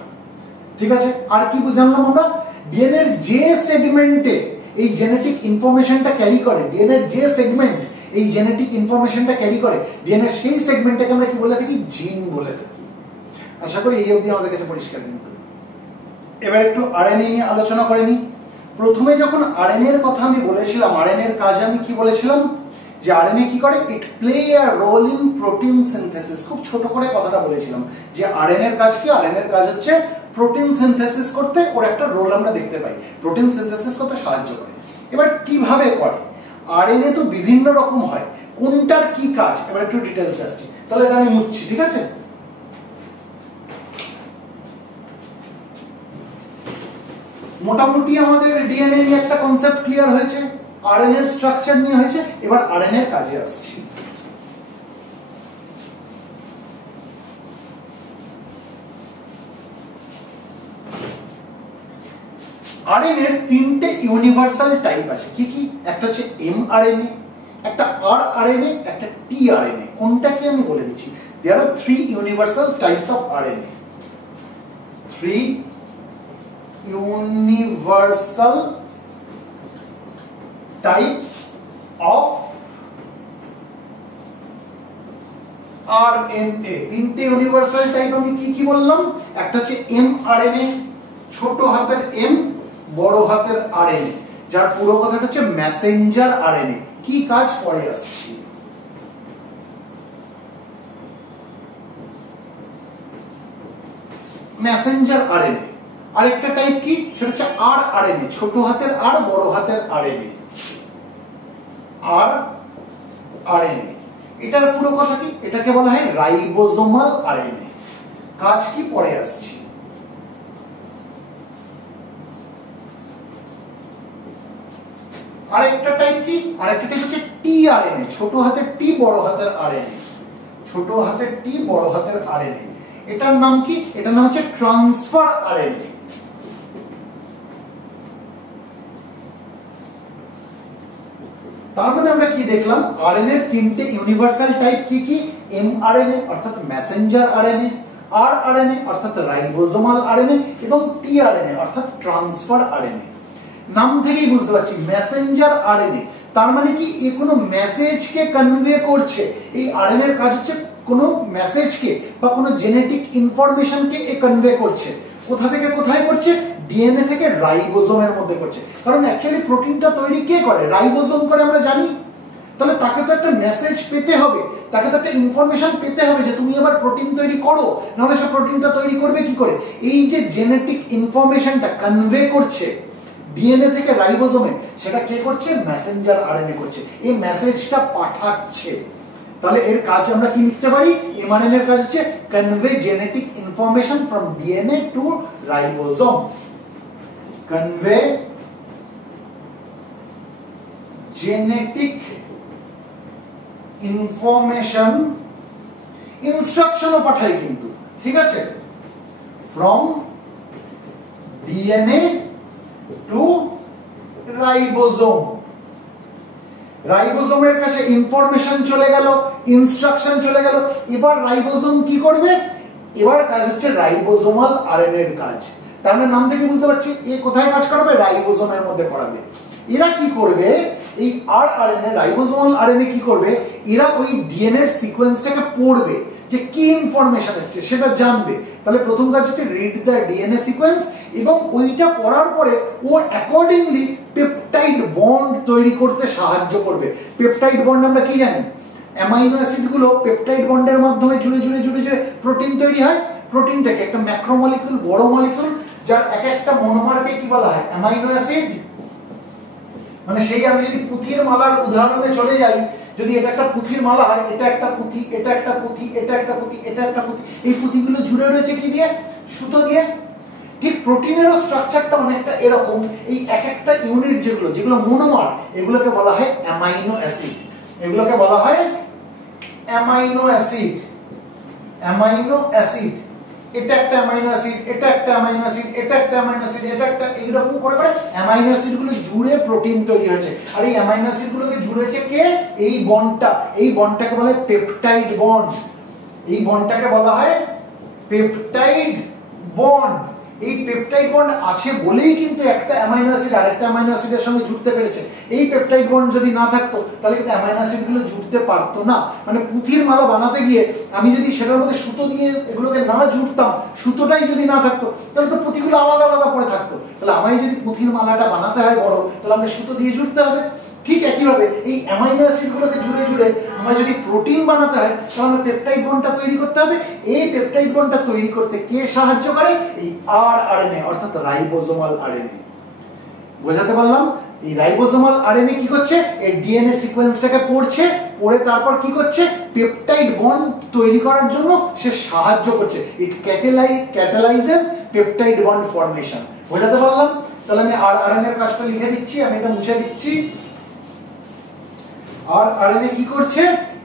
ঠিক আছে? আর কি জানলাম আমরা? ডিএনএ এর যে সেগমেন্টে এই জেনেটিক ইনফরমেশনটা ক্যারি করে, ডিএনএ এর যে সেগমেন্ট এই জেনেটিক ইনফরমেশনটা ক্যারি করে, ডিএনএ এর সেই সেগমেন্টটাকে আমরা কি বলে থাকি? জিন বলে থাকি। আশা করি এই অবধি আমাদের কাছে পরিষ্কার। কিন্তু এবার একটু আরএনএ নিয়ে আলোচনা করে নিই। প্রথমে যখন আরএনএ এর কথা আমি বলেছিলাম, আরএনএ এর কাজ আমি কি বলেছিলাম? যে আরএনএ কি করে? It play a role in protein synthesis. খুব ছোট করে কথাটা বলেছিলাম যে আরএনএ এর কাজ কি? আরএনএ এর কাজ হচ্ছে প্রোটিন সিনথেসিস করতে, ওর একটা রোল আমরা দেখতে পাই, প্রোটিন সিনথেসিস করতে সাহায্য করে। এবার কিভাবে করে? আরএনএ তো বিভিন্ন রকম হয়, কোনটার কি কাজ এবার একটু ডিটেইলস আসছে। তাহলে এটা আমি মুছছি, ঠিক আছে? মোটামুটি আমাদের ডিএনএ নিয়ে একটা কনসেপ্ট ক্লিয়ার হয়েছে, আরএনএ এর স্ট্রাকচার নিয়ে হয়েছে। এবার আরএনএ এর কাজে আসছি। আরএনএ এর তিনটে ইউনিভার্সাল টাইপ আছে। কি কি? একটা হচ্ছে এমআরএনএ, একটা আরআরএনএ, একটা টিআরএনএ। কোনটা কি আমি বলে দিচ্ছি। দেয়ার আর 3 universal types of RNA. 3 universal types of RNA। তিনটে ইউনিভার্সাল টাইপ আমি কি কি বললাম? একটা হচ্ছে mRNA, ছোট হাতের m, বড় হাতের RNA, যার পুরো কথাটা হচ্ছে মেসেঞ্জার আরএনএ। কি কাজ পরে আসছি। Messenger RNA. আরেকটা টাইপ কি? সেটা হচ্ছে আরআরএনএ, ছোট হাতের আর, বড় হাতের আরএনএ। আরআরএনএ এটার পুরো কথা কি? এটাকে বলা হয় রাইবোজোমাল আরএনএ। কাজ কি পরে আসছি। আরেকটা টাইপ কি? আরেকটা টাইপ হচ্ছে টিআরএনএ, ছোট হাতের টি, বড় হাতের আরএনএ। ছোট হাতের টি, বড় হাতের আরএনএ। এটার নাম কি? এটার নাম হচ্ছে ট্রান্সফার আরএনএ। তার মানে আমরা কি দেখলাম? আরএনএ এর তিনটে ইউনিভার্সাল টাইপ কি কি? এমআরএনএ অর্থাৎ মেসেঞ্জার আরএনএ, আরআরএনএ অর্থাৎ রাইবোজোমাল আরএনএ এবং টিআরএনএ অর্থাৎ ট্রান্সফার আরএনএ। নাম থেকেই বুঝতে পারছি মেসেঞ্জার আরএনএ, তার মানে কি এ কোনো মেসেজকে কনভে করছে। এই আরএনএ এর কাজ হচ্ছে কোনো মেসেজকে বা কোনো জেনেটিক ইনফরমেশনকে এ কনভে করছে। কোথা থেকে কোথায় করছে? ডিএনএ থেকে রাইবোজোমের মধ্যে করছে। কারণ অ্যাকচুয়ালি প্রোটিনটা তৈরি কে করে? রাইবোজোম করে, আমরা জানি। তাহলে তাকে তো একটা মেসেজ পেতে হবে, তাকে তো একটা ইনফরমেশন পেতে হবে যে তুমি এবার প্রোটিন তৈরি করো, নাহলে সে প্রোটিনটা তৈরি করবে কি করে? এই যে জেনেটিক ইনফরমেশনটা কনভে করছে ডিএনএ থেকে রাইবোজোমে, সেটা কে করছে? মেসেঞ্জার আরএনএ করছে। এই মেসেজটা পাঠাচ্ছে। তাহলে এর কাজ আমরা কি লিখতে পারি? এমআরএনএ এর কাজ হচ্ছে convey genetic information from DNA to ribosome. Convey genetic information, ইনস্ট্রাকশনও পাঠায় কিন্তু, ঠিক আছে, ফ্রম ডিএনএ টু রাইবোজোম। রাইবোজোমের কাছে ইনফরমেশন চলে গেল, ইনস্ট্রাকশন চলে গেল। এবার রাইবোজোম কি করবে? এবার কাজ হচ্ছে রাইবোজোমাল আরএনএ এর কাজ। তার মানে নাম থেকে বুঝতে পারছি এ কোথায় কাজ করাবে? রাইবোজোমের মধ্যে করাবে। এরা কি করবে? এই আরএনএ, রাইবোজোমাল আরএনএ কি করবে? এরা ওই ডিএনএ এর সিকোয়েন্সটাকে পড়বে, যে কি ইনফরমেশন এসছে সেটা জানবে। তাহলে প্রথম কাজ হচ্ছে রিড দ্য ডিএনএ সিকোয়েন্স, এবং ওইটা পড়ার পরে ও অ্যাকর্ডিংলি পেপটাইড বন্ড তৈরি করতে সাহায্য করবে। পেপটাইড বন্ড আমরা কি জানি? অ্যামাইনো অ্যাসিড গুলো পেপটাইড বন্ডের মাধ্যমে জুড়ে জুড়ে জুড়ে জুড়ে প্রোটিন তৈরি হয়। প্রোটিনটাকে একটা ম্যাক্রোমলিকুল, বড় মলিকুল, যার এক একটা মনোমারকে কি বলা হয়? Amino acid. মানে সেই আমি যদি পুঁথির মালার উদাহরণে চলে যাই, যদি এটা একটা পুঁথির মালা হয়, এটা একটা পুঁথি, এটা একটা পুঁথি, এটা একটা পুঁথি, এটা একটা পুঁথি, এই পুঁথিগুলো জুড়ে রয়েছে কি দিয়ে? সুতো দিয়ে। ঠিক প্রোটিনেরও স্ট্রাকচারটা অনেকটা এরকম। এই এক একটা ইউনিট যেগুলো মনোমার, এগুলোকে বলা হয় অ্যামাইনো অ্যাসিড। এগুলোকে বলা হয় অ্যামাইনো অ্যাসিড। অ্যামাইনো অ্যাসিড, এটা একটা অ্যামাইনো অ্যাসিড, এটা একটা অ্যামাইনো অ্যাসিড, এটা একটা অ্যামাইনো অ্যাসিড, এটা একটা, এইরকম করে করে অ্যামাইনো অ্যাসিড গুলো জুড়ে প্রোটিন তৈরি হয়েছে। আর এই অ্যামাইনো অ্যাসিড গুলোকে জুড়েছে কে? এই বন্ডটা। এই বন্ডটাকে বলা হয় পেপটাইড বন্ড। এই বন্ডটাকে বলা হয় পেপটাইড বন্ড। এই পেপটাইড বন্ড আছে বলেই কিন্তু একটা অ্যামাইনো অ্যাসিড আরেকটা অ্যামাইনো অ্যাসিডের সঙ্গে জুড়তে পেরেছে। এই পেপটাইড বন্ড যদি না থাকতো তাহলে কিন্তু অ্যামাইনো অ্যাসিড গুলো জুড়তে পারতো না। মানে পুঁথির মালা বানাতে গিয়ে আমি যদি সেটার মধ্যে সুতো দিয়ে এগুলোকে না জুড়তাম, সুতোটাই যদি না থাকতো, তাহলে তো পুঁথিগুলো আলাদা আলাদা পড়ে থাকতো। তাহলে আমায় যদি পুঁথির মালাটা বানাতে হয় বড়, তাহলে আমাকে সুতো দিয়ে জুড়তে হবে। ঠিক একইভাবে এই অ্যামাইনো অ্যাসিড গুলোকে জুড়ে জুড়ে আমার যদি প্রোটিন বানাতে হয়, তাহলে পেপটাইড বন্ডটা তৈরি করতে হবে। এই পেপটাইড বন্ডটা তৈরি করতে কে সাহায্য করে? এই আরএনএ, অর্থাৎ রাইবোজোমাল আরএনএ। বোঝাতে পারলাম? এই রাইবোজোমাল আরএনএ কি করছে? এই ডিএনএ সিকোয়েন্সটাকে পড়ছে, পড়ে তারপর কি করছে? পেপটাইড বন্ড তৈরি করার জন্য সে সাহায্য করছে। ইট ক্যাটালাইজেস পেপটাইড বন্ড ফর্মেশন। বোঝাতে পারলাম? তাহলে আমি আরএনএ এর কাজটা লিখে দিচ্ছি, আমি এটা মুছে দিচ্ছি। আর আরএনএ কি করছে?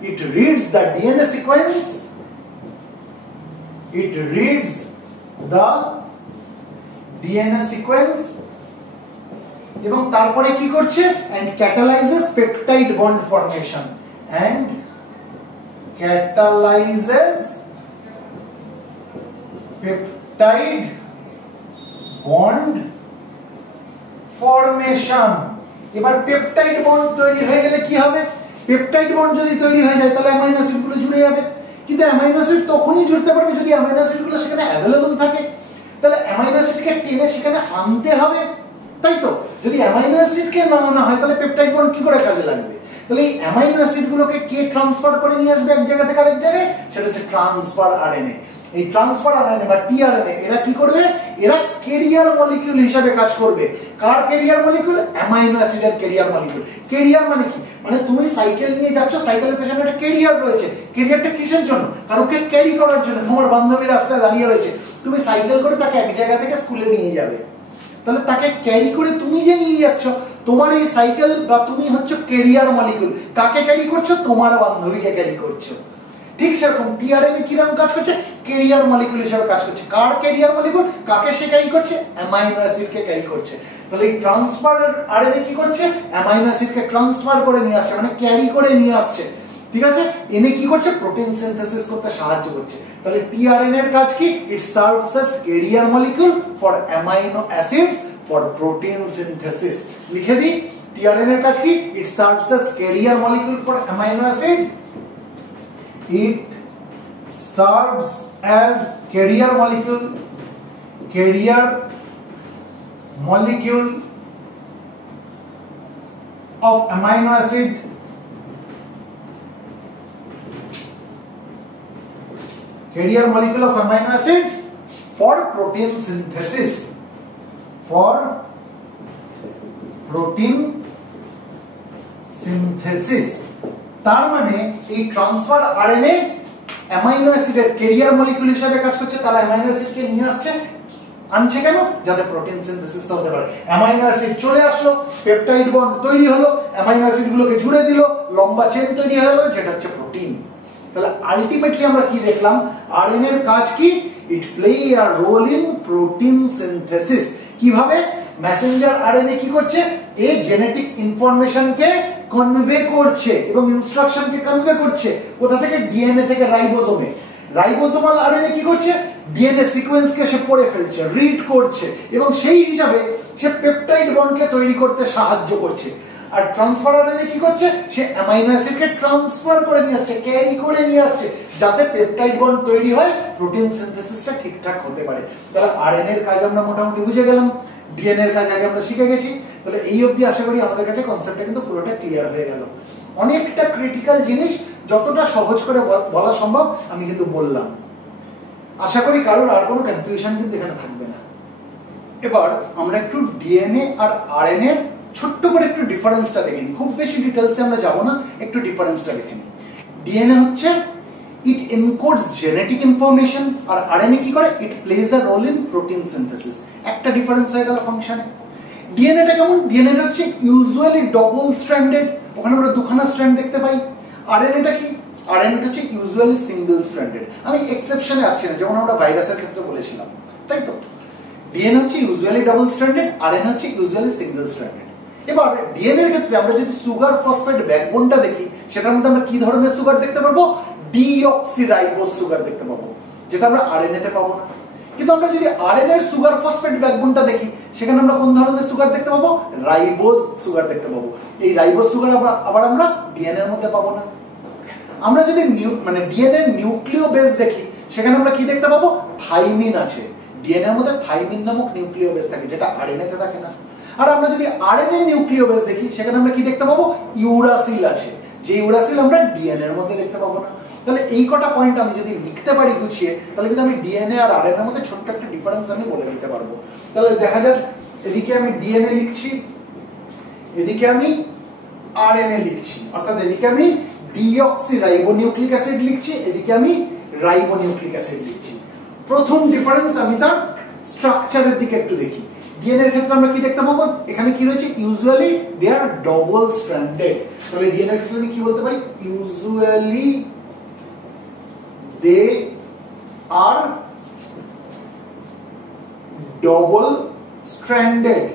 It reads the DNA sequence, it reads the DNA sequence, এবং তারপরে কি করছে? And catalyses peptide bond formation, and catalyses peptide bond formation. এবার পেপটাইড বন্ড তৈরি হয়ে গেলে কি হবে? পেপটাইড বন্ড যদি তৈরি হয়ে যায় তাহলে অ্যামাইনো অ্যাসিড গুলো জুড়ে যাবে। কিন্তু অ্যামাইনো অ্যাসিড তখনই জুড়তে পারবে যদি অ্যামাইনো অ্যাসিড গুলো সেখানে অ্যাভেলেবল থাকে। তাহলে অ্যামাইনো অ্যাসিডকে টেনে সেখানে আনতে হবে, তাই তো? যদি অ্যামাইনো অ্যাসিডকে না আনা হয় তাহলে পেপটাইড বন্ড কি করে কাজে লাগবে? তাহলে এই অ্যামাইনো অ্যাসিড গুলোকে কে ট্রান্সফার করে নিয়ে আসবে এক জায়গা থেকে আরেক জায়গায়? সেটা হচ্ছে ট্রান্সফার আরএনএ। এই ট্রান্সফার আরএনএ বা টিআরএনএ এরা কি করবে? এরা ক্যারিয়ার মলিকিউল হিসেবে কাজ করবে। কার ক্যারিয়ার মলিকিউল? অ্যামাইনো অ্যাসিডের ক্যারিয়ার মলিকিউল। ক্যারিয়ার মানে কি? মানে তুমি সাইকেল নিয়ে যাচ্ছ, সাইকেলের পেছনে একটা ক্যারিয়ার রয়েছে। ক্যারিয়ারটা কিসের জন্য? কারোকে ক্যারি করার জন্য। তোমার বান্ধবী রাস্তায় দাঁড়িয়ে রয়েছে, তুমি সাইকেল করে তাকে এক জায়গা থেকে স্কুলে নিয়ে যাবে। তাহলে তাকে ক্যারি করে তুমি যে নিয়ে যাচ্ছ, তোমার এই সাইকেল বা তুমি হচ্ছে ক্যারিয়ার মলিকিউল। কাকে ক্যারি করছো? তোমার বান্ধবীকে ক্যারি করছো। ঠিক সেরকম টিআরএনএ কিরকম কাজ করছে? ক্যারিয়ার মলিকিউল হিসেবে কাজ করছে। কার ক্যারিয়ার মলিকিউল? কাকে সে ক্যারি করছে? অ্যামাইনো অ্যাসিডকে ক্যারি করছে। তাহলে এই ট্রান্সফার আরএনএ কি করছে? অ্যামাইনো অ্যাসিডকে ট্রান্সফার করে নিয়ে আসছে, মানে ক্যারি করে নিয়ে আসছে। ঠিক আছে? এনে কি করছে? প্রোটিন সিনথেসিস করতে সাহায্য করছে। তাহলে টিআরএনএ এর কাজ কি? ইট serves as career molecule for amino acids for protein synthesis. লিখে দিই, টিআরএনএ এর কাজ কি? ইট serves as career molecule for amino acid, it serves as carrier molecule of amino acid carrier molecule of amino acids for protein synthesis, for protein synthesis। তার মানে এই transfer RNA amino অ্যাসিডের career molecule হিসেবে কাজ করছে। তারা amino অ্যাসিডকে নিয়ে আসছে, আনছে কেন? যাতে প্রোটিন সিনথেসিসটা হতে পারে। অ্যামাইনো অ্যাসিড চলে আসলো, পেপটাইড বন্ড তৈরি হলো, অ্যামাইনো অ্যাসিড গুলোকে জুড়ে দিল, লম্বা চেন তৈরি হলো, যেটা হচ্ছে প্রোটিন। তাহলে আলটিমেটলি আমরা কি দেখলাম? আরএনএ এর কাজ কি? It play a role in protein synthesis. কিভাবে? মেসেঞ্জার আরএনএ কি করছে? এই জেনেটিক ইনফরমেশনকে কনভে করছে এবং ইনস্ট্রাকশনকে কনভে করছে কোথা থেকে, ডিএনএ থেকে রাইবোজোমে। রাইবোজোমাল আরএনএ কি করছে, ডিএনএ সিকোয়েন্সকে সে পড়ে ফেলছে, রিড করছে এবং সেই হিসাবে সে পেপটাইড বন্ডকে তৈরি করতে সাহায্য করছে। আর ট্রান্সফার আরএনএ কি করছে, সে অ্যামাইনো অ্যাসিডকে ট্রান্সফার করে নিয়ে আসছে, ক্যারি করে নিয়ে আসছে, যাতে পেপটাইড বন্ড তৈরি হয়, প্রোটিন সিনথেসিসটা ঠিকঠাক হতে পারে। তাহলে আরএনএ এর কাজ আমরা মোটামুটি বুঝে গেলাম, ডিএনএ এর কাজ আগে আমরা শিখে গেছি। তাহলে এই অবধি আশা করি আমাদের কাছে কনসেপ্টটা কিন্তু পুরোটা ক্লিয়ার হয়ে গেল। অনেকটা ক্রিটিক্যাল জিনিস যতটা সহজ করে বলা সম্ভব আমি কিন্তু বললাম। আশা করি কারোর আর কোনো কনফিউশন কিন্তু এখানে থাকবে না। এবার আমরা একটু ডিএনএ আর আরএনএ ছোট্ট করে একটু ডিফারেন্সটা দেখে নিই, খুব বেশি ডিটেলসে আমরা যাব না, একটু ডিফারেন্সটা দেখে নিই। ডিএনএ হচ্ছে ইট এনকোডস জেনেটিক ইনফরমেশন, আর আরএনএ কি করে, it plays a role in protein synthesis. একটা ডিফারেন্স হয়ে গেল ফাংশনে। ডিএনএটা কেমন, ডিএনএটা হচ্ছে ইউজুয়ালি ডবল স্ট্র্যান্ডেড, ওখানে আমরা দুখানা স্ট্র্যান্ড দেখতে পাই। আরএনএটা কি, আরএনএটা হচ্ছে ইউজুয়ালি সিঙ্গেল স্ট্র্যান্ডেড। আমি এক্সেপশনে আসছি না, যেমন আমরা ভাইরাসের ক্ষেত্রে বলেছিলাম, তাই তো। ডিএনএ হচ্ছে ইউজুয়ালি ডবল স্ট্র্যান্ডেড, আরএনএ হচ্ছে ইউজুয়ালি সিঙ্গেল স্ট্র্যান্ডেড। এবার ডিএনএ এর ক্ষেত্রে আমরা যদি সুগার ফসফেট ব্যাকবোনটা দেখি, সেটার মধ্যে আমরা কি ধরনের সুগার দেখতে পাবো, ডিঅক্সিরাইবোজ সুগার দেখতে পাবো, যেটা আমরা আরএনএ তে পাবো না। কিন্তু আমরা যদি আরএনএ এর সুগার ফসফেট ব্যাকবোনটা দেখি, সেখানে আমরা কোন ধরনের সুগার দেখতে পাবো, রাইবোজ সুগার দেখতে পাবো। এই রাইবোজ সুগার আবার আমরা ডিএনএ এর মধ্যে পাবো না। আমরা যদি ডিএনএ এর নিউক্লিও বেস দেখি, সেখানে আমরা কি দেখতে পাবো, থাইমিন আছে। ডিএনএ এর মধ্যে থাইমিন নামক নিউক্লিও বেস থাকে, যেটা আরএনএ তে থাকে না। আর আমরা যদি আরএনএ নিউক্লিও বেস দেখি, সেখানে আমরা কি দেখতে পাবো, ইউরাসিল আছে, যে ইউরাসিল আমরা ডিএনএ এর মধ্যে দেখতে পাবো না। তাহলে এই কটা পয়েন্ট আমি যদি লিখতে পারি গুছিয়ে, তাহলে কিন্তু আমি ডিএনএ আর আরএনএ এর মধ্যে ছোট্ট একটা ডিফারেন্স আমি বলে দিতে পারবো। তাহলে দেখা যাক, এদিকে আমি ডিএনএ লিখছি, এদিকে আমি আরএনএ লিখছি, অর্থাৎ এদিকে আমি ডিঅক্সিরাইবোনিউক্লিক অ্যাসিড লিখছি, এদিকে আমি রাইবোনিউক্লিক অ্যাসিড লিখছি। প্রথম ডিফারেন্স আমি তার স্ট্রাকচারের দিকে একটু দেখি। ডিএনএ এর ক্ষেত্রে আমরা কি দেখতে পাবো, এখানে কি রয়েছে, ইউজুয়ালি দে আর ডবল স্ট্র্যান্ডেড। তাহলে ডিএনএ এর ক্ষেত্রে আমি কি বলতে পারি, ইউজুয়ালি দে আর ডবল স্ট্র্যান্ডেড।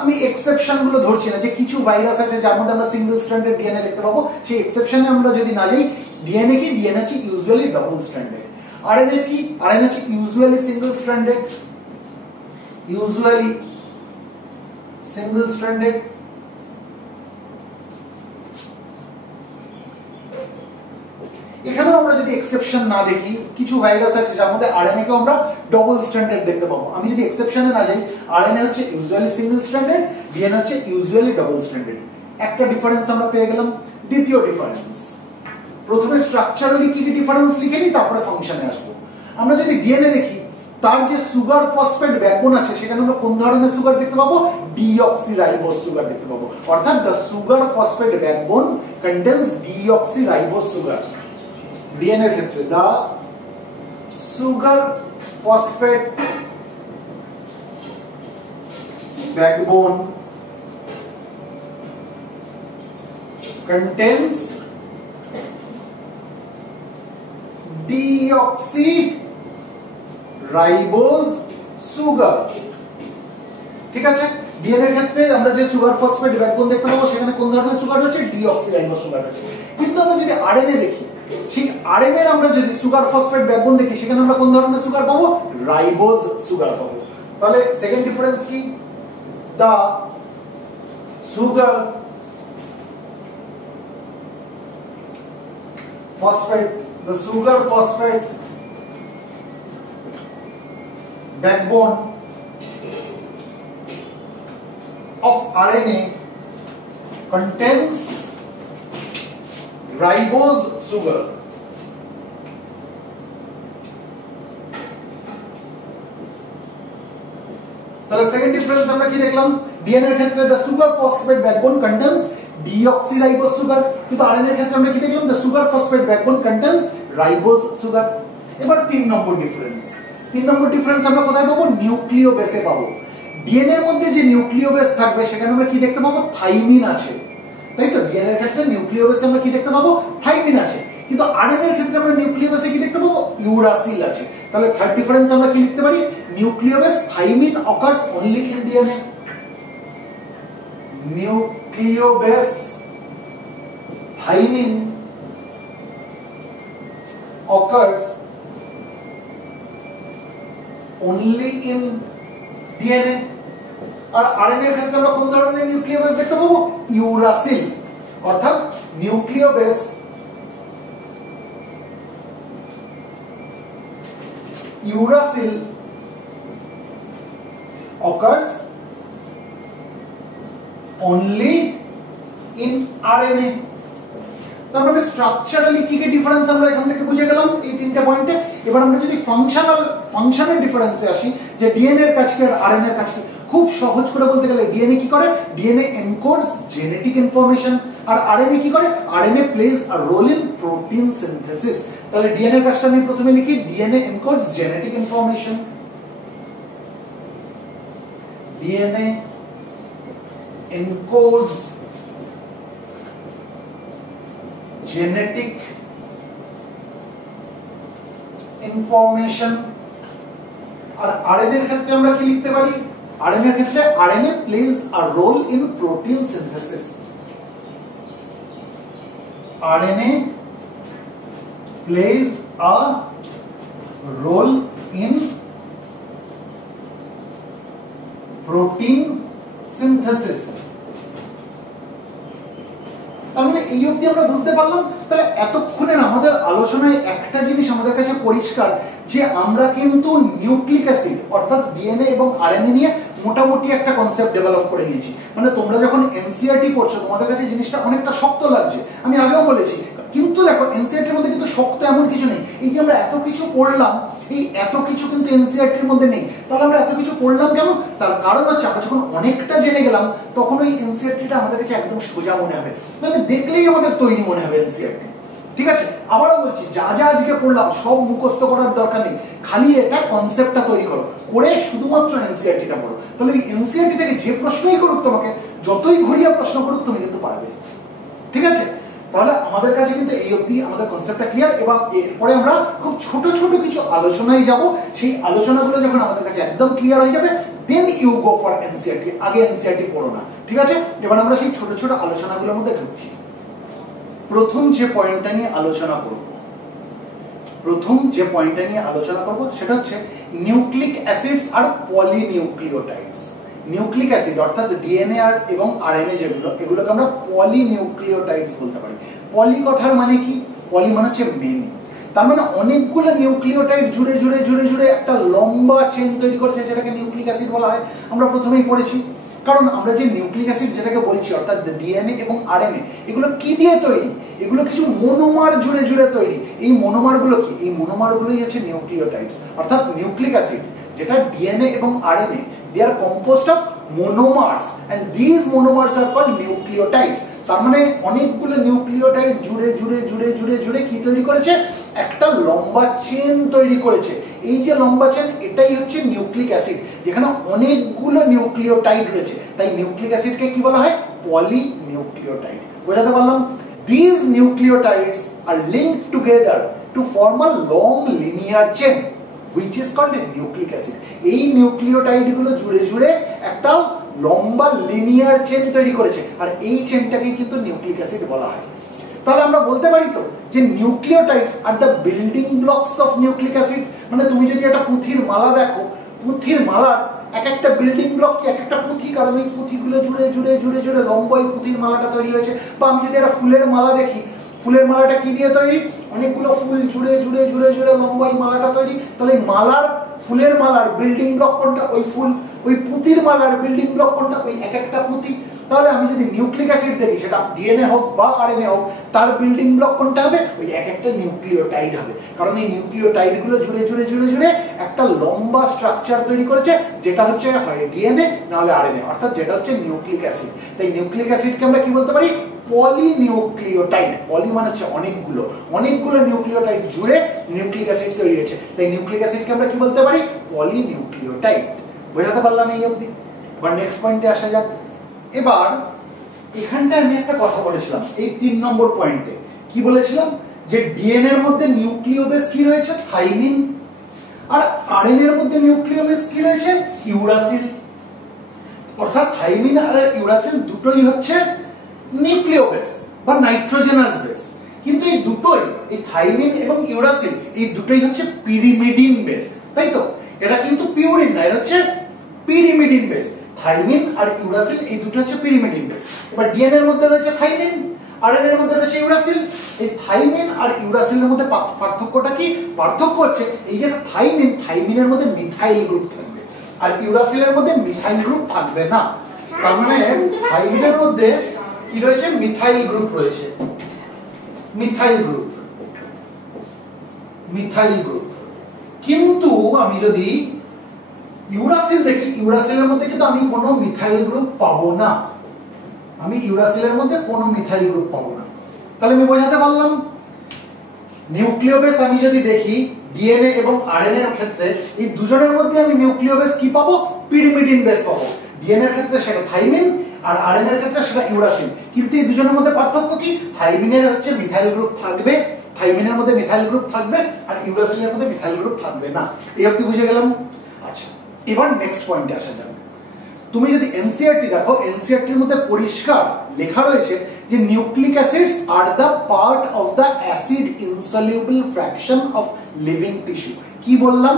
আমি এক্সেপশন গুলো ধরছি না, যে কিছু ভাইরাস আছে যার মধ্যে আমরা সিঙ্গেল স্ট্র্যান্ডেড ডিএনএ দেখতে পাবো, সেই এক্সেপশনে আমরা যদি না যাই। ডিএনএ কি, ডিএনএ হচ্ছে ইউজুয়ালি ডবল স্ট্র্যান্ডেড। আরএনএ কি, আরএনএ হচ্ছে usually single stranded, usually single stranded. এখানেও আমরা যদি এক্সেপশন না দেখি, কিছু ভাইরাস আছে যার মধ্যে আরএনএ কে আমরা ডবল স্ট্র্যান্ডেড দেখতে পাবো। আমি যদি এক্সেপশনে না যাই, আরএনএ হচ্ছে ইউজুয়ালি সিঙ্গেল স্ট্র্যান্ডেড, ডিএনএ হচ্ছে ইউজুয়ালি ডবল স্ট্র্যান্ডেড। একটা ডিফারেন্স আমরা পেয়ে গেলাম। দ্বিতীয় ডিফারেন্স, প্রথমে স্ট্রাকচারালি কি কি ডিফারেন্স লিখে নিই, তারপরে ফাংশনে আসবো। আমরা যদি ডিএনএ দেখি, তার যে সুগার ফসফেট ব্যাকবোন আছে, সেখানে আমরা কোন ধরনের সুগার দেখতে পাবো, ডিঅক্সিরাইবোজ সুগার দেখতে পাবো। অর্থাৎ the sugar phosphate backbone contains deoxyribose sugar. DNA এর ক্ষেত্রে the sugar phosphate backbone contains deoxyribose sugar। ঠিক আছে, ডিএনএ এর ক্ষেত্রে আমরা যে সুগার ফসফেট ব্যাকবোন দেখতে পাবো, সেখানে কোন ধরনের সুগার আছে, ডিঅক্সিরাইবোজ সুগার আছে। কিন্তু আমরা যদি আরএনএ দেখি, সেই আরএনএ আমরা যদি সুগার ফসফেট ব্যাকবোন দেখি, সেখানে আমরা কোন ধরনের সুগার পাবো, রাইবোজ সুগার পাবো। তাহলে সেকেন্ড ডিফারেন্স কি, দা sugar phosphate, the sugar phosphate backbone of RNA contains ribose sugar। তাহলে সেকেন্ড ডিফারেন্স আমরা কি দেখলাম, ডিএনএ এর ক্ষেত্রে the sugar phosphate backbone contains deoxyribose sugar, কিন্তু আরএনএ এর ক্ষেত্রে আমরা কি দেখলাম, the sugar phosphate backbone contains ribose sugar. এবার 3 নম্বর ডিফারেন্স। 3 নম্বর ডিফারেন্স আমরা কোথায় পাবো, নিউক্লিও বেসে পাবো। ডিএনএ এর মধ্যে যে নিউক্লিও বেস থাকবে, সেখানে আমরা কি দেখতে পাবো, থাইমিন আছে, তাই তো। ডিএনএ এর ক্ষেত্রে নিউক্লিও বেসে আমরা কি দেখতে পাবো, থাইমিন আছে। কিন্তু আরএনএ এর ক্ষেত্রে আমরা নিউক্লিও বেসে কি দেখতে পাবো, ইউরাসিল আছে। তাহলে থার্ড ডিফারেন্স আমরা কি লিখতে পারি, nucleobase thymine occurs only in DNA. Nucleobase thymine occurs only in DNA আর আরএনএ এর ক্ষেত্রে আমরা কোন ধরনের নিউক্লিওবেস দেখতে পাবো ইউরাসিল অর্থাৎ নিউক্লিওবেস uracil occurs only in RNA তার মানে স্ট্রাকচারালি কি কি ডিফারেন্স আমরা এখান থেকে বুঝে গেলাম এই তিনটা পয়েন্টে এবার আমরা যদি ফাংশনাল ডিফারেন্সে আসি যে ডিএনএ এর কাজ কি আর আরএনএ এর কাজ কি খুব সহজ করে বলতে গেলে ডিএনএ কি করে ডিএনএ এনকোডস জেনেটিক ইনফরমেশন আর আরএনএ কি করে RNA plays a role in protein synthesis তাহলে ডিএনএ এর কাজটা আমি প্রথমে লিখি DNA encodes genetic information DNA encodes genetic information আর আরএনএ এর ক্ষেত্রে আমরা কি লিখতে পারি আরএনএ এর ক্ষেত্রে RNA plays a role in protein synthesis RNA plays a role in protein synthesis তাহলে এই অবধি আমরা বুঝতে পারলাম তাহলে এতক্ষণের আমাদের আলোচনায় একটা জিনিস আমাদের কাছে পরিষ্কার যে আমরা কিন্তু নিউক্লিক অ্যাসিড অর্থাৎ ডিএনএ এবং আরএনএ নিয়ে মোটামুটি একটা কনসেপ্ট ডেভেলপ করে নিয়েছি মানে তোমরা যখন এনসিইআরটি পড়ছো তোমাদের কাছে জিনিসটা অনেকটা শক্ত লাগছে আমি আগেও বলেছি কিন্তু দেখো এনসিইআরটির মধ্যে কিন্তু শক্ত এমন কিছু নেই এই যে আমরা এত কিছু পড়লাম এই এত কিছু কিন্তু এনসিইআরটির মধ্যে নেই তাহলে আমরা এত কিছু পড়লাম কেন তার কারণ হচ্ছে আমরা যখন অনেকটা জেনে গেলাম তখন ওই এনসিইআরটিটা আমাদের কাছে একদম সোজা মনে হবে মানে দেখলেই আমাদের তৈরি মনে হবে এনসিইআরটি ঠিক আছে আবারও বলছি যা যা আজকে পড়লাম সব মুখস্থ করার দরকার নেই খালি এটা কনসেপ্টটা তৈরি করো করে শুধুমাত্র এনসিইআরটিটা পড়ো তাহলে এই এনসিইআরটি থেকে যে প্রশ্নই করুক তোমাকে যতই ঘুরিয়ে প্রশ্ন করুক তুমি কিন্তু পারবে ঠিক আছে তাহলে আমাদের কাছে কিন্তু এই অবধি আমাদের কনসেপ্টটা ক্লিয়ার এবং এরপরে আমরা খুব ছোট ছোট কিছু আলোচনায় যাব সেই আলোচনাগুলো যখন আমাদের কাছে একদম ক্লিয়ার হয়ে যাবে then you go for NCERT আগে এনসিইআরটি পড়ো না ঠিক আছে এবার আমরা সেই ছোট ছোট আলোচনাগুলোর মধ্যে ঢুকছি প্রথম যে পয়েন্টটা নিয়ে আলোচনা করব সেটা হচ্ছে নিউক্লিক অ্যাসিডস আর পলিনিউক্লিওটাইডস নিউক্লিক অ্যাসিড অর্থাৎ ডিএনএ আর এবং আরএনএ এগুলোকে আমরা পলিনিউক্লিওটাইডস বলতে পারি পলি কথার মানে কি পলি মানে হচ্ছে মেনি তার মানে অনেকগুলো নিউক্লিওটাইড জুড়ে জুড়ে জুড়ে জুড়ে একটা লম্বা চেন তৈরি করেছে যেটাকে নিউক্লিক অ্যাসিড বলা হয় আমরা প্রথমেই পড়েছি কারণ আমরা যে নিউক্লিক অ্যাসিড যেটাকে বলছি অর্থাৎ ডিএনএ এবং আরএনএ এগুলো কি দিয়ে তৈরি এগুলো কিছু মনোমার জুড়ে জুড়ে তৈরি এই মনোমারগুলো কি এই মনোমারগুলোই হচ্ছে নিউক্লিওটাইডস অর্থাৎ নিউক্লিক অ্যাসিড যেটা ডিএনএ এবং RNA they are composed of monomers and these monomers are called nucleotides তার মানে অনেকগুলো নিউক্লিওটাইড জুড়ে জুড়ে জুড়ে জুড়ে জুড়ে কি তৈরি করেছে একটা লম্বা চেন তৈরি করেছে এই যে লম্বা চেন এটাই হচ্ছে নিউক্লিক অ্যাসিড যেখানে অনেকগুলো নিউক্লিওটাইড রয়েছে তাই নিউক্লিক অ্যাসিডকে কি বলা হয় পলিনিউক্লিওটাইড বোঝাতে পারলাম these nucleotides are linked together to form a long linear chain which is called a nucleic acid এই নিউক্লিওটাইড গুলো জুড়ে জুড়ে একটা লম্বা লিনিয়ার চেন তৈরি করেছে আর এই চেনটাকে কিন্তু নিউক্লিক অ্যাসিড বলা হয় তাহলে আমরা বলতে পারি তো যে nucleotides are the building blocks of nucleic acid মানে তুমি যদি একটা পুঁথির মালা দেখো পুঁথির মালার এক একটা বিল্ডিং ব্লক কি এক একটা পুঁথি কারণ এই পুঁথিগুলো জুড়ে জুড়ে জুড়ে জুড়ে লম্বা এই পুঁথির মালাটা তৈরি হয়েছে বা আমি যদি একটা ফুলের মালা দেখি ফুলের মালাটা কি দিয়ে তৈরি অনেকগুলো ফুল জুড়ে জুড়ে জুড়ে জুড়ে লম্বা এই মালাটা তৈরি তাহলে এই মালার ফুলের মালার বিল্ডিং ব্লক কোনটা ওই ফুল ওই পুঁতির মালার বিল্ডিং ব্লক কোনটা ওই এক একটা পুঁতি তাহলে আমি যদি নিউক্লিক অ্যাসিড দেখি সেটা ডিএনএ হোক বা আরএনএ হোক তার বিল্ডিং ব্লক কোনটা হবে ওই এক একটা নিউক্লিওটাইড হবে কারণ এই নিউক্লিওটাইড গুলো জুড়ে জুড়ে জুড়ে জুড়ে একটা লম্বা স্ট্রাকচার তৈরি করেছে যেটা হচ্ছে হয় ডিএনএ নাহলে আরএনএ অর্থাৎ যেটা হচ্ছে নিউক্লিক অ্যাসিড তাই নিউক্লিক অ্যাসিডকে আমরা কি বলতে পারি পলিনিউক্লিওটাইড পলি মানে হচ্ছে অনেকগুলো নিউক্লিওটাইড জুড়ে নিউক্লিক অ্যাসিড তৈরি হয়েছে তাই নিউক্লিক অ্যাসিডকে আমরা কি বলতে পারি পলিনিউক্লিওটাইড বোঝাতে পারলাম এই অবধি এবার নেক্সট পয়েন্টে আসা যাক এবার এখানটায় আমি একটা কথা বলেছিলাম এই 3 নম্বর পয়েন্টে কি বলেছিলাম যে ডিএনএ এর মধ্যে নিউক্লিওবেস কি রয়েছে থাইমিন আর আরএনএ এর মধ্যে নিউক্লিওবেস কি রয়েছে ইউরাসিল অর্থাৎ থাইমিন আর ইউরাসিল দুটোই হচ্ছে নিউক্লিয় বেস বা নাইট্রোজেনাস বেস, কিন্তু এই দুটোই, এই থাইমিন এবং ইউরাসিল এই দুটোই হচ্ছে পিরিমিডিন বেস, তাই তো? এটা কিন্তু পিউরিন না, এটা হচ্ছে পিরিমিডিন বেস। থাইমিন আর ইউরাসিল এই দুটো হচ্ছে পিরিমিডিন বেস। এবার ডিএনএ এর মধ্যে রয়েছে থাইমিন, আরএনএ এর মধ্যে রয়েছে ইউরাসিল। এই থাইমিন আর ইউরাসিলের মধ্যে পার্থক্যটা কি? পার্থক্য হচ্ছে এই যে থাইমিন, থাইমিনের মধ্যে মিথাইল গ্রুপ থাকবে আর ইউরাসিলের মধ্যে মিথাইল গ্রুপ থাকবে না। তার মানে থাইমিনের মধ্যে কি রয়েছে? মিথাইল গ্রুপ রয়েছে, মিথাইল গ্রুপ, মিথাইল গ্রুপ। কিন্তু আমি যদি ইউরাসিল দেখি, ইউরাসিলের মধ্যে কিন্তু আমি কোনো মিথাইল গ্রুপ পাবো না, আমি ইউরাসিলের মধ্যে কোনো মিথাইল গ্রুপ পাবো না। তাহলে আমি বোঝাতে পারলাম নিউক্লিয় বেস আমি যদি দেখি ডিএনএ এবং আরএনএ এর ক্ষেত্রে এই দুজনের মধ্যে আমি নিউক্লিয় বেস কি পাবো? পিরিমিডিন বেস পাবো। ডিএনএ এর ক্ষেত্রে সেটা থাইমিন আর আরএনএ এর ক্ষেত্রে সেটা ইউরাসিল। কিন্তু এই দুজনের মধ্যে পার্থক্য কি? থাইমিনের হচ্ছে মিথাইল গ্রুপ থাকবে, থাইমিনের মধ্যে মিথাইল গ্রুপ থাকবে আর ইউরাসিলের মধ্যে মিথাইল গ্রুপ থাকবে না। এই অবধি বুঝে গেলাম? আচ্ছা, এবার নেক্সট পয়েন্টে আসা যাক। তুমি যদি এনসিইআরটি দেখো, এনসিইআরটির মধ্যে পরিষ্কার লেখা রয়েছে যে nucleic acids are the part of the acid insoluble fraction of living tissue. কি বললাম?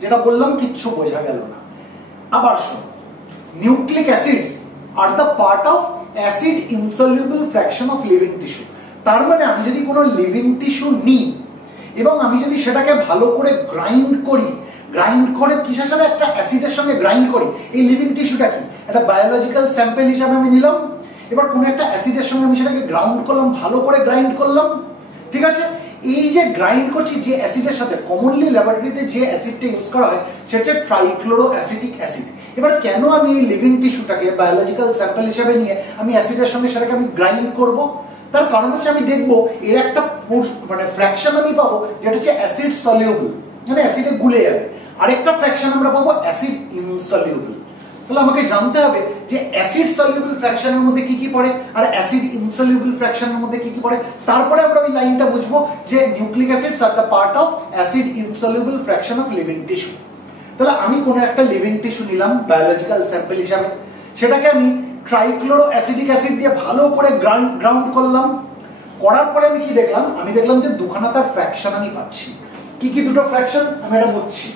যেটা বললাম কিচ্ছু বোঝা গেল না। আবার শোনো, nucleic acids are the part of acid insoluble fraction of living tissue. তার মানে আমি যদি কোনো লিভিং টিস্যু নিই এবং আমি যদি সেটাকে ভালো করে গ্রাইন্ড করি, গ্রাইন্ড করে কিসের সাথে? একটা অ্যাসিডের সঙ্গে গ্রাইন্ড করি। এই লিভিং টিস্যুটা কি? একটা বায়োলজিক্যাল স্যাম্পল হিসাবে আমি নিলাম, এবার কোন একটা অ্যাসিডের সঙ্গে আমি সেটাকে গ্রাউন্ড করলাম, ভালো করে গ্রাইন্ড করলাম, ঠিক আছে? এই যে গ্রাইন্ড করছি যে অ্যাসিডের সাথে, কমনলি ল্যাবরেটরিতে যে অ্যাসিডটা ইউজ করা হয় সেটা হচ্ছে ট্রাইক্লোরো অ্যাসিটিক অ্যাসিড। এবার কেন আমি এই লিভিং টিস্যুটাকে বায়োলজিক্যাল স্যাম্পল হিসাবে নিয়ে আমি অ্যাসিডের সঙ্গে সেটাকে আমি গ্রাইন্ড করব? তার কারণ হচ্ছে আমি দেখবো এর একটা মানে ফ্র্যাকশন আমি পাবো যেটা হচ্ছে অ্যাসিড সলিউবল, মানে অ্যাসিডে গুলে যাবে। আরেকটা ফ্র্যাকশন আমরা পাবো অ্যাসিড ইনসলিউবল। তাহলে আমাকে জানতে হবে যে অ্যাসিড সলিউবল ফ্র্যাকশনের মধ্যে কি কি পড়ে আর অ্যাসিড ইনসলিউবল ফ্র্যাকশনের মধ্যে কি কি পড়ে। তারপরে আমরা ওই লাইনটা বুঝবো যে nucleic acids are the part of acid insoluble fraction of living tissue. তাহলে আমি কোনো একটা লিভিং টিস্যু নিলাম বায়োলজিক্যাল স্যাম্পল হিসাবে, সেটাকে আমি ট্রাইক্লোরো অ্যাসিডিক অ্যাসিড দিয়ে ভালো করে গ্রাউন্ড করলাম। করার পরে আমি কি দেখলাম? আমি দেখলাম যে দুখানা তার ফ্র্যাকশন আমি পাচ্ছি। কি কি দুটো ফ্র্যাকশন? আমি এটা বুঝছি।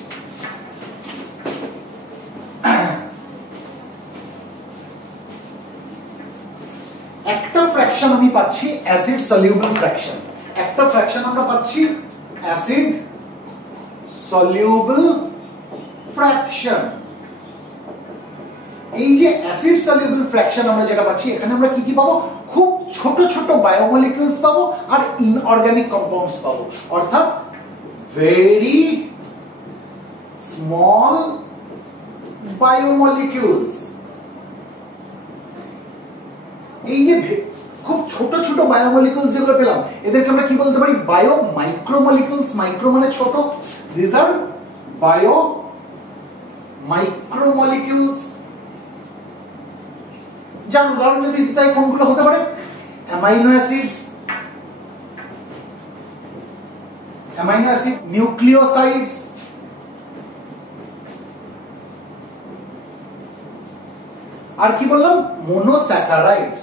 একটা ফ্র্যাকশন আমি পাচ্ছি অ্যাসিড সলিউবল ফ্র্যাকশন, একটা ফ্র্যাকশন আমরা পাচ্ছি অ্যাসিড সলিউবল ফ্র্যাকশন। এই যে অ্যাসিড সলিউবল ফ্র্যাকশন আমরা যেটা পাচ্ছি, এখানে আমরা কি কি পাবো? খুব ছোট ছোট বায়োমলিকিউলস পাবো আর ইনঅর্গানিক কম্পাউন্ডস পাবো, অর্থাৎ ভেরি স্মল বায়োমলিকিউলস। এই যে খুব ছোট ছোট বায়োমলিকিউলস যেগুলো পেলাম, এদেরকে আমরা কি বলতে পারি? বায়ো মাইক্রোমলিকিউলস। মাইক্রো মানে ছোট, দিস আর বায়ো মাইক্রোমলিকিউলস। যার উদাহরণ যদি দিতে হয় কোনগুলো হতে পারে? Amino acids, amino acid, nucleosides, আর কি বললাম? মোনোস্যাকারাইডস।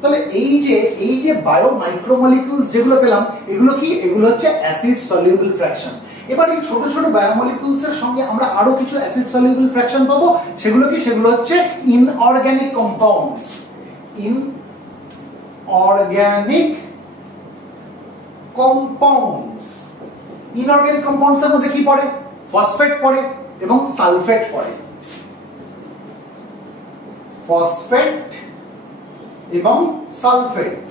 তাহলে এই যে বায়ো মাইক্রোমলিকিউলস যেগুলো পেলাম, এগুলো কি? এগুলো হচ্ছে অ্যাসিড সলিউবল ফ্র্যাকশন। এবার এই ছোট ছোট বায়োমলিকিউলস এর সঙ্গে আমরা আরো কিছু অ্যাসিড সলিউবল ফ্র্যাকশন পাবো। সেগুলো কি? সেগুলো হচ্ছে inorganic compounds. Inorganic compounds. Inorganic compounds এর মধ্যে কি পড়ে? ফসফেট পড়ে এবং সালফেট পড়ে। ফসফেট এবং সালফেট।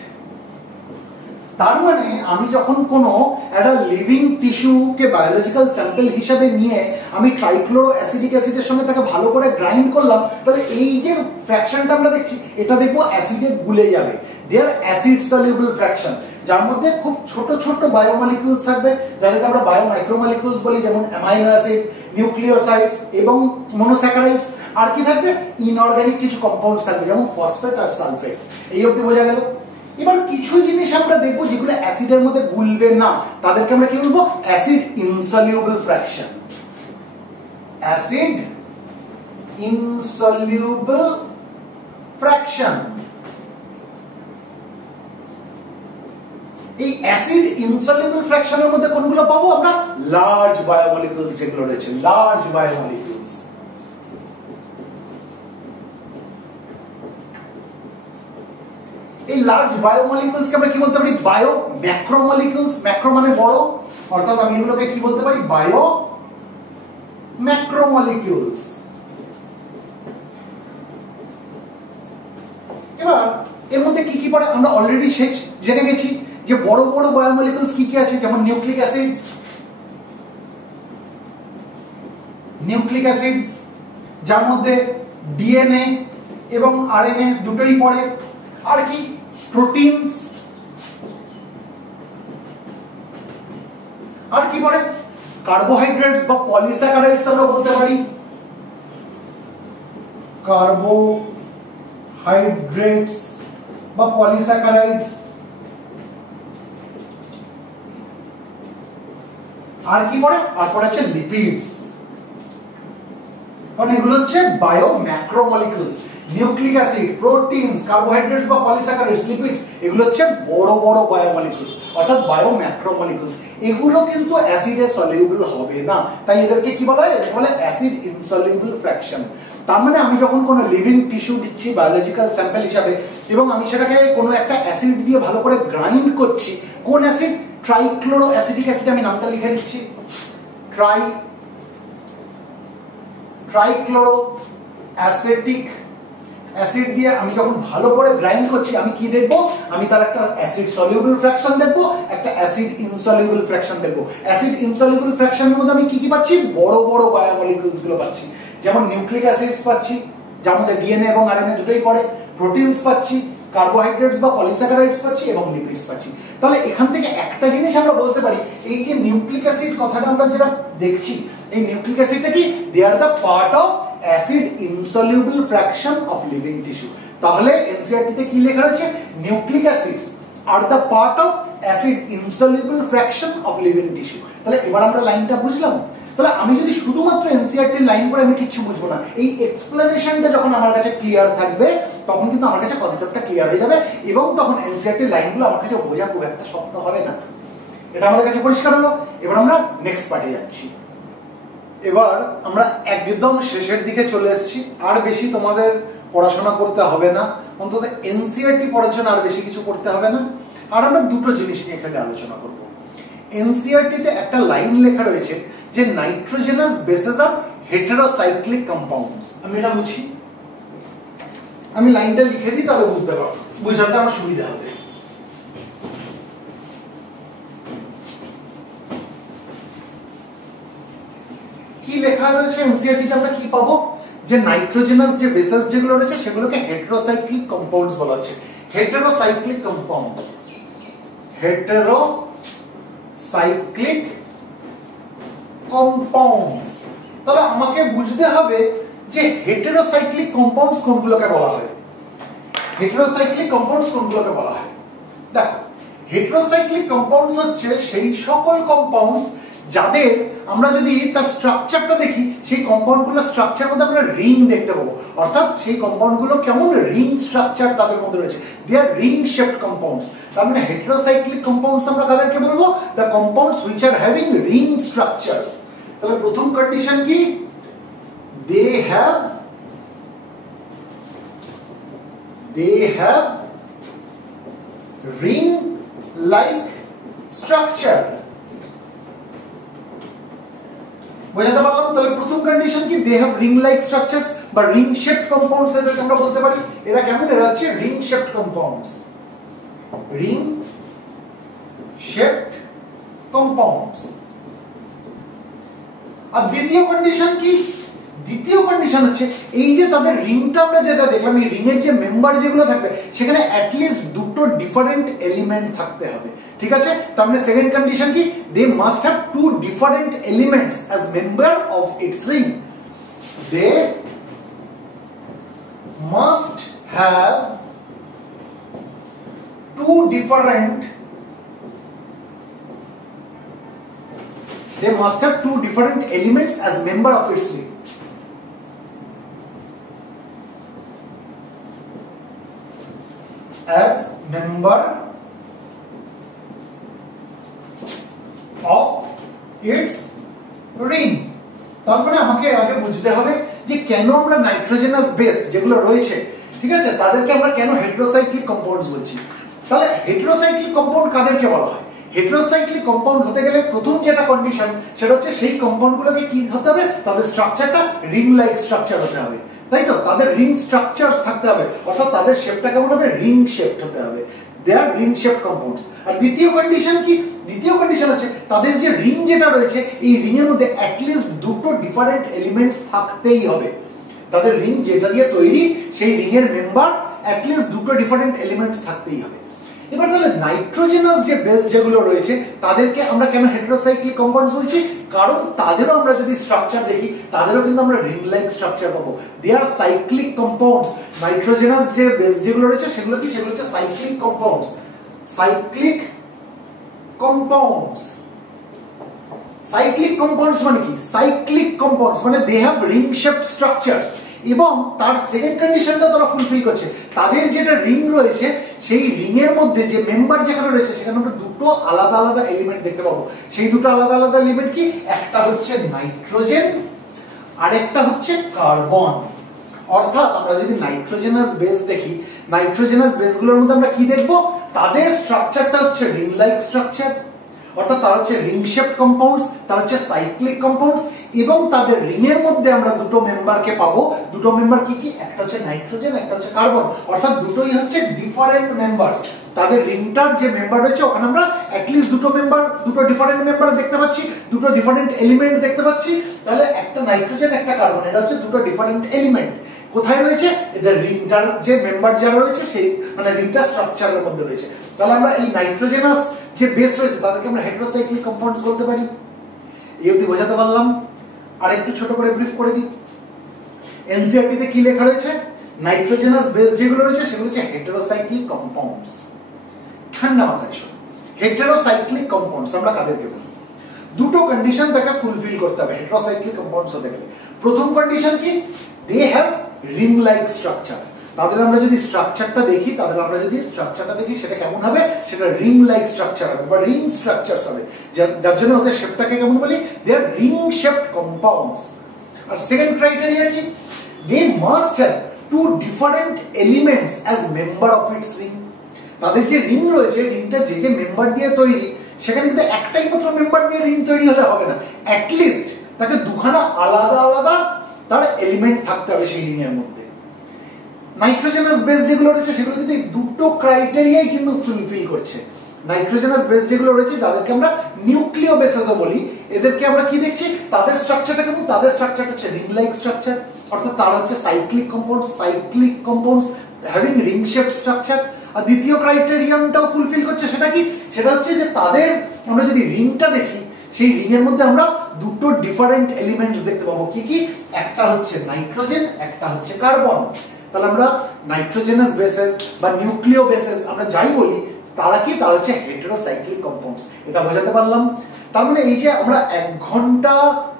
তার মানে আমি যখন কোনো একটা লিভিং টিস্যুকে বায়োলজিক্যাল স্যাম্পল হিসাবে নিয়ে আমি ট্রাইক্লোরো অ্যাসিডিক অ্যাসিডের সঙ্গে তাকে ভালো করে গ্রাইন্ড করলাম, তাহলে এই যে ফ্র্যাকশনটা আমরা দেখছি এটা দেখবো অ্যাসিডে গুলে যাবে। দেয়ার অ্যাসিড সলিউবল ফ্র্যাকশন, যার মধ্যে খুব ছোট ছোট বায়োমলিকিউলস থাকবে, যাদেরকে আমরা বায়ো মাইক্রোমলিকিউলস বলি, যেমন অ্যামাইনো অ্যাসিড, নিউক্লিওসাইডস এবং মোনোস্যাকারাইডস। আর কি থাকবে? ইনঅর্গানিক কিছু কম্পাউন্ডস থাকবে, যেমন ফসফেট আর সালফেট। এই অবধি বোঝা গেল? এবার কিছু জিনিস আমরা দেখবো যেগুলো অ্যাসিডের মধ্যে গুলবে না, তাদেরকে আমরা কি বলবো? Acid insoluble fraction. Acid insoluble fraction. এই অ্যাসিড ইনসলিউবল ফ্র্যাকশনের মধ্যে কোনগুলো পাবো আমরা? লার্জ বায়োমলিকুলস যেগুলো রয়েছে, লার্জ বায়োমলিকুলস। এই লার্জ বায়োমলিকুলস কে আমরা কি বলতে পারি? বায়ো ম্যাক্রোমলিকুলস। ম্যাক্রো মানে বড়, অর্থাৎ আমি এগুলোকে কি বলতে পারি? বায়ো ম্যাক্রোমলিকুলস। এবার এর মধ্যে কি কি পড়ে আমরা অলরেডি জেনে গেছি যে বড় বড় বায়োমলিকুলস কি কি আছে, যেমন নিউক্লিক অ্যাসিডস, নিউক্লিক অ্যাসিডস যার মধ্যে ডিএনএ এবং আরএনএ দুটোই পড়ে। আর কি? প্রোটিনস। আর কি পড়ে? কার্বোহাইড্রেটস বা পলিস্যাকারাইডস আমরা বলতে পারি। কার্বোহাইড্রেটস বা পলিস্যাকারাইডস। আর কি পড়ে? আর পড়ে হচ্ছে লিপিডস, কারণ এগুলো হচ্ছে biomacromolecules. Nucleic acid, proteins, carbohydrates বা পলিস্যাকারাইডস, লিপিডস, এগুলো হচ্ছে বড় বড় বায়োমলিকুলস, অর্থাৎ বায়ো ম্যাক্রোমলিকুলস। এগুলো কিন্তু অ্যাসিডে সলিউবল হবে না, তাই এদেরকে কি বলা হয়? এদেরকে বলে অ্যাসিড ইনসলিউবল ফ্র্যাকশন। তার মানে আমি যখন কোনো লিভিং টিস্যু দিচ্ছি বায়োলজিক্যাল স্যাম্পল হিসাবে, এবং আমি সেটাকে কোনো একটা অ্যাসিড দিয়ে ভালো করে গ্রাইন্ড করছি, কোন অ্যাসিড? Trichloro acidic acid. আমি নামটা লিখে দিচ্ছি, ট্রাইক্লোরো অ্যাসিডিক অ্যাসিড দিয়ে আমি যখন ভালো করে গ্রাইন্ড করছি, আমি কি দেখবো? আমি তার একটা অ্যাসিড সলিউবল ফ্র্যাকশন দেখবো, একটা অ্যাসিড ইনসলিউবল ফ্র্যাকশন দেখবো। অ্যাসিড ইনসলিউবল ফ্র্যাকশনের মধ্যে আমি কি কি পাচ্ছি? বড় বড় বায়োমলিকুলস গুলো পাচ্ছি, যেমন নিউক্লিক অ্যাসিডস পাচ্ছি যার মধ্যে ডিএনএ এবং আরএনএ দুটোই পড়ে, প্রোটিনস পাচ্ছি, কার্বোহাইড্রেটস বা পলিস্যাকারাইডস পাচ্ছি এবং লিপিডস পাচ্ছি। তাহলে এখান থেকে একটা জিনিস আমরা বলতে পারি, এই যে নিউক্লিক অ্যাসিড কথাটা আমরা যেটা দেখছি, এই নিউক্লিক অ্যাসিডটা কি? They are the part of acid insoluble fraction of living tissue. তাহলে এনসিইআরটি তে কি লেখা রয়েছে? Nucleic acids are the part of acid insoluble fraction of living tissue. তাহলে এবার আমরা লাইনটা বুঝলাম। তাহলে আমি যদি শুধুমাত্র এনসিইআরটি লাইন পড়ে আমি কিচ্ছু বুঝবো না, এই এক্সপ্লেনেশনটা যখন আমার কাছে ক্লিয়ার থাকবে তখন কিন্তু আমার কাছে কনসেপ্টটা ক্লিয়ার হয়ে যাবে, এবং তখন এনসিইআরটি লাইনগুলো আমার কাছে বোঝা খুব একটা শক্ত হবে না। এটা আমাদের কাছে পরিষ্কার হলো। এবার আমরা নেক্সট পার্টে যাচ্ছি। এবার আমরা একদম শেষের দিকে চলে এসেছি, আর বেশি তোমাদের পড়াশোনা করতে হবে না, অন্তত এনসিইআরটি পড়ার জন্য আর বেশি কিছু করতে হবে না। আর আমরা দুটো জিনিস নিয়ে এখানে আলোচনা করব। এনসিইআরটি তে একটা লাইন লেখা রয়েছে যে nitrogenous bases of heterocyclic compounds. আমি এটা বুঝি, আমি লাইনটা লিখে দিই, তাহলে বুঝতে পারবো, বুঝাতে আমার সুবিধা হবে। কি লেখা রয়েছে এনসিইআরটি তে? আমরা কি পাবো? যে নাইট্রোজেনাস যে বেসেস যেগুলো রয়েছে সেগুলোকে হেটেরোসাইক্লিক কম্পাউন্ডস বলা হচ্ছে। Heterocyclic compounds, heterocyclic compounds. তাহলে আমাকে বুঝতে হবে যে হেটেরোসাইক্লিক কম্পাউন্ডস কোনগুলোকে বলা হয়। হেটেরোসাইক্লিক কম্পাউন্ডস কোনগুলোকে বলা হয়? দেখো, হেটেরোসাইক্লিক কম্পাউন্ডস হচ্ছে সেই সকল কম্পাউন্ডস যাদের আমরা যদি তার স্ট্রাকচারটা দেখি, সেই কম্পাউন্ডগুলোর স্ট্রাকচার মধ্যে আমরা রিং দেখতে পাবো, অর্থাৎ সেই কম্পাউন্ডগুলো কেমন রিং স্ট্রাকচার তাদের মধ্যে রয়েছে, they are ring shaped compounds. তার মানে হেটেরোসাইক্লিক কম্পাউন্ডস আমরা কাদেরকে বলবো? The compounds which are having ring structures. তাহলে প্রথম কন্ডিশন কি? They have ring like structure। বুঝতে পারলাম? তাহলে প্রথম কন্ডিশন কি? They have ring like structures বা রিং শেপড কম্পাউন্ডস এদেরকে আমরা বলতে পারি। এরা কেমন? এরা হচ্ছে ring shaped compounds, ring shaped compounds. আর দ্বিতীয় কন্ডিশন কি? দ্বিতীয় কন্ডিশন হচ্ছে এই যে তাদের রিংটা আমরা যেটা দেখলাম, এই রিং এর যে মেম্বার যেগুলো থাকবে সেখানে অ্যাটলিস্ট দুটো ডিফারেন্ট এলিমেন্ট থাকতে হবে। ঠিক আছে? তার মানে সেকেন্ড কন্ডিশন কি? They must have two different elements as member of its ring. They must have two different they must have two different elements as member of its ring. As member of its ring. তার মানে আমাকে আগে বুঝতে হবে যে কেন আমরা nitrogenous base যেগুলো রয়েছে, ঠিক আছে, তাদেরকে আমরা কেন হেটেরোসাইক্লিক কম্পাউন্ডস বলছি। তাহলে হেটেরোসাইক্লিক কম্পাউন্ড কাদেরকে বলা হয়? হেটেরোসাইক্লিক কম্পাউন্ড হতে গেলে প্রথম যেটা কন্ডিশন সেটা হচ্ছে সেই কম্পাউন্ডগুলোকে কি হতে হবে, তাদের স্ট্রাকচারটা রিং লাইক স্ট্রাকচার হতে হবে, তাই তো, তাদের রিং স্ট্রাকচারস থাকতে হবে, অর্থাৎ তাদের শেপটা কেমন হবে, রিং শেপড হতে হবে, দে আর রিং শেপড কম্পাউন্ডস। আর দ্বিতীয় কন্ডিশন কি? দ্বিতীয় কন্ডিশন হচ্ছে তাদের যে রিং যেটা রয়েছে এই রিং এর মধ্যে অ্যাটলিস্ট দুটো ডিফারেন্ট এলিমেন্টস থাকতেই হবে। তাদের রিং যেটা দিয়ে তৈরি সেই রিং এর মেম্বার অ্যাটলিস্ট দুটো ডিফারেন্ট এলিমেন্টস থাকতেই হবে। এবার তাহলে নাইট্রোজেনাস যে বেস যেগুলো রয়েছে তাদেরকে আমরা কেন হেটেরোসাইক্লিক কম্পাউন্ডস বলছি? কারণ তাদেরও আমরা যদি স্ট্রাকচার দেখি তাদেরও কিন্তু আমরা রিং লাইক স্ট্রাকচার পাবো, they are cyclic compounds. Nitrogenous যে বেস যেগুলো রয়েছে সেগুলো কি? সেগুলো হচ্ছে cyclic compounds. Cyclic compounds, cyclic compounds মানে কি? সাইক্লিক কম্পাউন্ডস মানে they have ring shaped structures, এবং তার সেকেন্ড কন্ডিশনটা তারা ফুলফিল করছে। তাদের যেটা রিং রয়েছে সেই রিং এর মধ্যে যে মেম্বার যেখানে রয়েছে সেখানে আমরা দুটো আলাদা আলাদা এলিমেন্ট দেখতে পাবো। সেই দুটো আলাদা আলাদা এলিমেন্ট কি? একটা হচ্ছে নাইট্রোজেন আর একটা হচ্ছে কার্বন। অর্থাৎ আমরা যদি নাইট্রোজেনাস বেস দেখি, নাইট্রোজেনাস বেসগুলোর মধ্যে আমরা কি দেখবো? তাদের স্ট্রাকচারটা হচ্ছে রিং লাইক স্ট্রাকচার, অর্থাৎ তারা হচ্ছে রিং শেপড কম্পাউন্ডস, তারা হচ্ছে সাইক্লিক কম্পাউন্ডস, এবং তাদের রিং এর মধ্যে আমরা দুটো মেম্বারকে পাবো। দুটো মেম্বার কি কি? একটা হচ্ছে নাইট্রোজেন, একটা হচ্ছে কার্বন, অর্থাৎ দুটোই হচ্ছে ডিফারেন্ট মেম্বারস। তাদের রিংটার যে মেম্বার রয়েছে ওখানে আমরা অ্যাটলিস্ট দুটো মেম্বার, দুটো ডিফারেন্ট মেম্বার দেখতে পাচ্ছি, দুটো ডিফারেন্ট এলিমেন্ট দেখতে পাচ্ছি। তাহলে একটা নাইট্রোজেন একটা কার্বন, এটা হচ্ছে দুটো ডিফারেন্ট এলিমেন্ট। কোথায় রয়েছে? এদের রিংটার যে মেম্বার যারা রয়েছে সেই মানে রিংটার স্ট্রাকচারের মধ্যে রয়েছে। তাহলে আমরা এই নাইট্রোজেনাস যে বেস রয়েছে তাদেরকে আমরা হেটেরোসাইক্লিক কম্পাউন্ডস বলতে পারি। এই অবধি বোঝাতে পারলাম। আর একটু ছোট করে ব্রিফ করে দিই। এনসিইআরটি তে কি লেখা রয়েছে? নাইট্রোজেনাস বেস যেগুলো রয়েছে সেগুলো হচ্ছে হেটেরোসাইক্লিক কম্পাউন্ডস। ঠান্ডা মাথায় শোনো, হেটেরোসাইক্লিক কম্পাউন্ডস আমরা কাদেরকে বলি? দুটো কন্ডিশন তাকে ফুলফিল করতে হবে হেটেরোসাইক্লিক কম্পাউন্ডস হতে গেলে। প্রথম কন্ডিশন কি? They have ring like structure. তাদের আমরা যদি স্ট্রাকচারটা দেখি, সেটা কেমন হবে? সেটা রিং লাইক স্ট্রাকচার হবে বা রিং স্ট্রাকচারস হবে, যার জন্য ওদের শেপটাকে কেমন বলি? They are ring shaped compounds. আর সেকেন্ড ক্রাইটেরিয়া কি? They must have two different elements as member of its ring. তাদের যে রিং রয়েছে, রিংটা যে যে মেম্বার দিয়ে তৈরি, সেখানে কিন্তু একটাই মাত্র মেম্বার দিয়ে রিং তৈরি হলে হবে না, অ্যাটলিস্ট তাকে দুখানা আলাদা আলাদা তার এলিমেন্ট থাকতে হবে সেই রিং এর মধ্যে। নাইট্রোজেনাস বেস যেগুলো রয়েছে সেগুলো কিন্তু দুটো ক্রাইটেরিয়াই কিন্তু ফুলফিল করছে। নাইট্রোজেনাস বেস যেগুলো রয়েছে যাদেরকে আমরা নিউক্লিয় বেসেসও বলি, এদেরকে আমরা কি দেখছি? তাদের স্ট্রাকচারটা কিন্তু তাদের স্ট্রাকচারটা হচ্ছে রিং লাইক স্ট্রাকচার, অর্থাৎ তারা হচ্ছে cyclic compounds having ring shaped structure. আর দ্বিতীয় ক্রাইটেরিয়ামটাও ফুলফিল করছে, সেটা কি? সেটা হচ্ছে যে তাদের আমরা যদি রিংটা দেখি সেই রিং এর মধ্যে আমরা দুটো ডিফারেন্ট এলিমেন্টস দেখতে পাবো। কি কি? একটা হচ্ছে নাইট্রোজেন, একটা হচ্ছে কার্বন। তাহলে আমরা নাইট্রোজেনাস বেসেস বা নিউক্লিয় বেসেস আমরা যাই বলি, তারা কি? তারা হচ্ছে হেটেরোসাইক্লিক কম্পাউন্ডস। এটা বোঝাতে পারলাম। তার মানে এই যে আমরা 1 ঘন্টা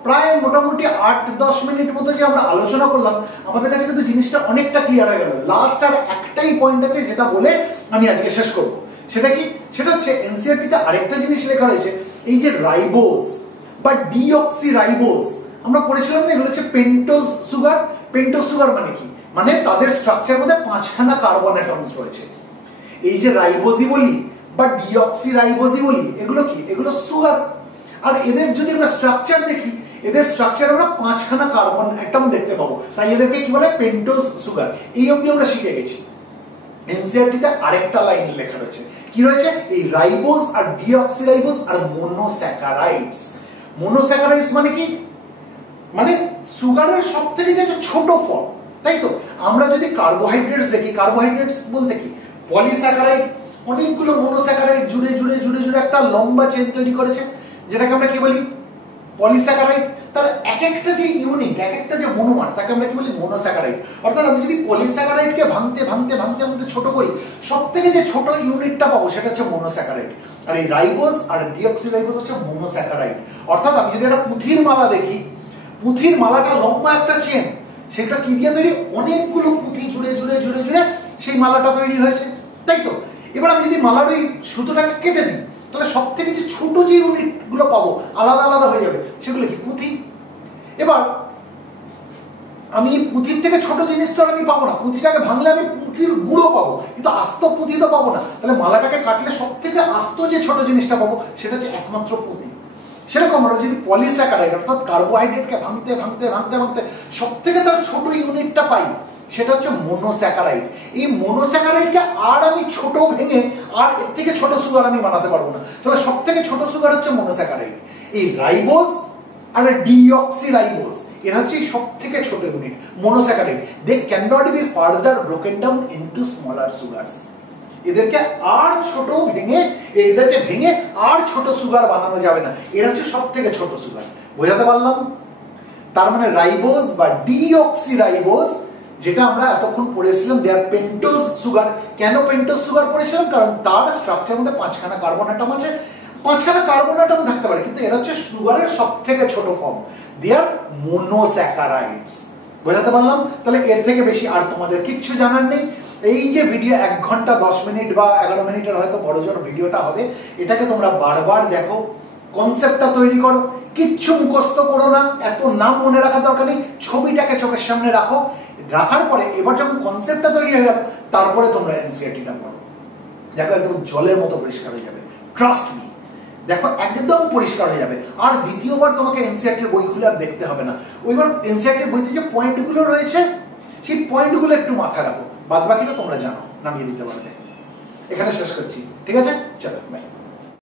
প্রায় মোটামুটি 8-10 মিনিট মতো যে আমরা আলোচনা করলাম, আমাদের কাছে কিন্তু জিনিসটা অনেকটা ক্লিয়ার হয়ে গেল। লাস্ট আর একটাই পয়েন্ট আছে যেটা বলে আমি আজকে শেষ করব। সেটা কি? সেটা হচ্ছে এনসিইআরটি তে আরেকটা জিনিস লেখা রয়েছে, এই যে রাইবোজ বা ডিঅক্সিরাইবোজ আমরা পড়েছিলাম না, এগুলো হচ্ছে পেন্টোজ সুগার। পেন্টোজ সুগার মানে কি? মানে তাদের স্ট্রাকচার মধ্যে 5খানা কার্বন অ্যাটমস রয়েছে। এই যে রাইবোজি বলি বা ডিঅক্সিরাইবোজি বলি, এগুলো কি? এগুলো সুগার। আর এদের যদি আমরা স্ট্রাকচার দেখি, এদের স্ট্রাকচার আমরা 5খানা কার্বন অ্যাটম দেখতে পাবো, তাই এদেরকে কি বলে? Pentose sugar. এই অবধি আমরা শিখে গেছি। এনসিইআরটি তে আরেকটা লাইন লেখা রয়েছে, কি রয়েছে? এই রাইবোজ আর ডিঅক্সিরাইবোজ আর মনোস্যাকারাইডস। মনোস্যাকারাইডস মানে কি? মানে সুগারের সবথেকে যেটা ছোট ফর্ম, তাই তো? আমরা যদি কার্বোহাইড্রেটস দেখি, কার্বোহাইড্রেটস বলতে কি? পলিস্যাকারাইড। অনেকগুলো মনোস্যাকারাইড জুড়ে জুড়ে জুড়ে জুড়ে একটা লম্বা চেন তৈরি করেছে, যেটাকে আমরা কি বলি? পলিস্যাকারাইড তার এক একটা যে ইউনিট, এক একটা যে মনোমার, তাকে আমরা কি বলি? মোনোস্যাকারাইড। অর্থাৎ আমি যদি পলিস্যাকারাইডকে ভাঙতে ভাঙতে ভাঙতে ভাঙতে ছোট করি, সব থেকে যে ছোট ইউনিটটা পাবো সেটা হচ্ছে মোনোস্যাকারাইড। আর এই রাইবোজ আর ডিঅক্সিরাইবোজ হচ্ছে মোনোস্যাকারাইড। অর্থাৎ আমি যদি একটা পুঁথির মালা দেখি, পুঁথির মালাটা লম্বা একটা চেন, সেটা কি দিয়ে তৈরি? অনেকগুলো পুঁথি জুড়ে জুড়ে জুড়ে জুড়ে সেই মালাটা তৈরি হয়েছে, তাই তো? এবার আমি যদি মালার ওই সুতোটাকে কেটে দিই, তাহলে সব থেকে যে ছোট যে ইউনিটগুলো পাবো আলাদা আলাদা হয়ে যাবে, সেগুলো কি? পুঁথি। এবার আমি পুঁথির থেকে ছোট জিনিস তো আমি পাবো না, পুঁথিটাকে ভাঙলে আমি পুঁথির গুঁড়ো পাবো, কিন্তু আস্ত পুঁথি তো পাবো না। তাহলে মালাটাকে কাটলে সব থেকে আস্ত যে ছোট জিনিসটা পাবো সেটা হচ্ছে একমাত্র পুঁথি। সেরকম আমরা যদি পলিস্যাকারাইড অর্থাৎ কার্বোহাইড্রেটকে ভাঙতে ভাঙতে ভাঙতে ভাঙতে সব থেকে তার ছোট ইউনিটটা পাই, সেটা হচ্ছে মোনোস্যাকারাইড। এই মোনোস্যাকারাইডকে আর আমি ছোট ভেঙে আর এর থেকে ছোট সুগার আমি বানাতে পারবো না। তাহলে সব থেকে ছোট সুগার হচ্ছে মোনোস্যাকারাইড। এই রাইবোজ আর ডিঅক্সিরাইবোজ এরা হচ্ছে সব থেকে ছোট unit, monosaccharide. They can not be further broken down into smaller sugars. এদেরকে আর ছোট ভেঙে, এদেরকে ভেঙে আর ছোট সুগার বানানো যাবে না। এরা হচ্ছে সব থেকে ছোট সুগার। বোঝাতে পারলাম? তার মানে রাইবোজ বা ডিঅক্সিরাইবোজ, যেটা আমরা এতক্ষণ পড়েছিলাম, দে আর পেন্টোজ সুগার। কেন পেন্টোজ সুগার পড়েছিলাম? কারণ তার স্ট্রাকচার মধ্যে 5খানা কার্বন অ্যাটম আছে। 5খানা কার্বন অ্যাটম থাকতে পারে, কিন্তু এরা হচ্ছে সুগারের সব থেকে ছোট ফর্ম। দে আর মোনোস্যাকারাইডস। বোঝাতে পারলাম? তাহলে এর থেকে বেশি আর তোমাদের কিচ্ছু জানার নেই। এই যে ভিডিও 1 ঘন্টা 10 মিনিট বা 11 মিনিটের হয়তো বড় জোর ভিডিওটা হবে, এটাকে তোমরা বারবার দেখো, কনসেপ্টটা তৈরি করো, কিচ্ছু মুখস্থ করো না, এত নাম মনে রাখার দরকার নেই, ছবিটাকে চোখের সামনে রাখো। রাখার পরে এবার যখন কনসেপ্টটা তৈরি হয়ে গেল, তারপরে তোমরা এনসিইআরটিটা পড়ো। দেখো একদম জলের মতো পরিষ্কার হয়ে যাবে, ট্রাস্ট মি। দেখো একদম পরিষ্কার হয়ে যাবে। আর দ্বিতীয়বার তোমাকে এনসিইআরটির বই খুলে আর দেখতে হবে না। ওইবার এনসিইআরটির বইতে যে পয়েন্টগুলো রয়েছে, সেই পয়েন্টগুলো একটু মাথায় রাখো, বাদ বাকিটা তোমরা জানো, নামিয়ে দিতে পারবে। এখানে শেষ করছি, ঠিক আছে? চলো বাই।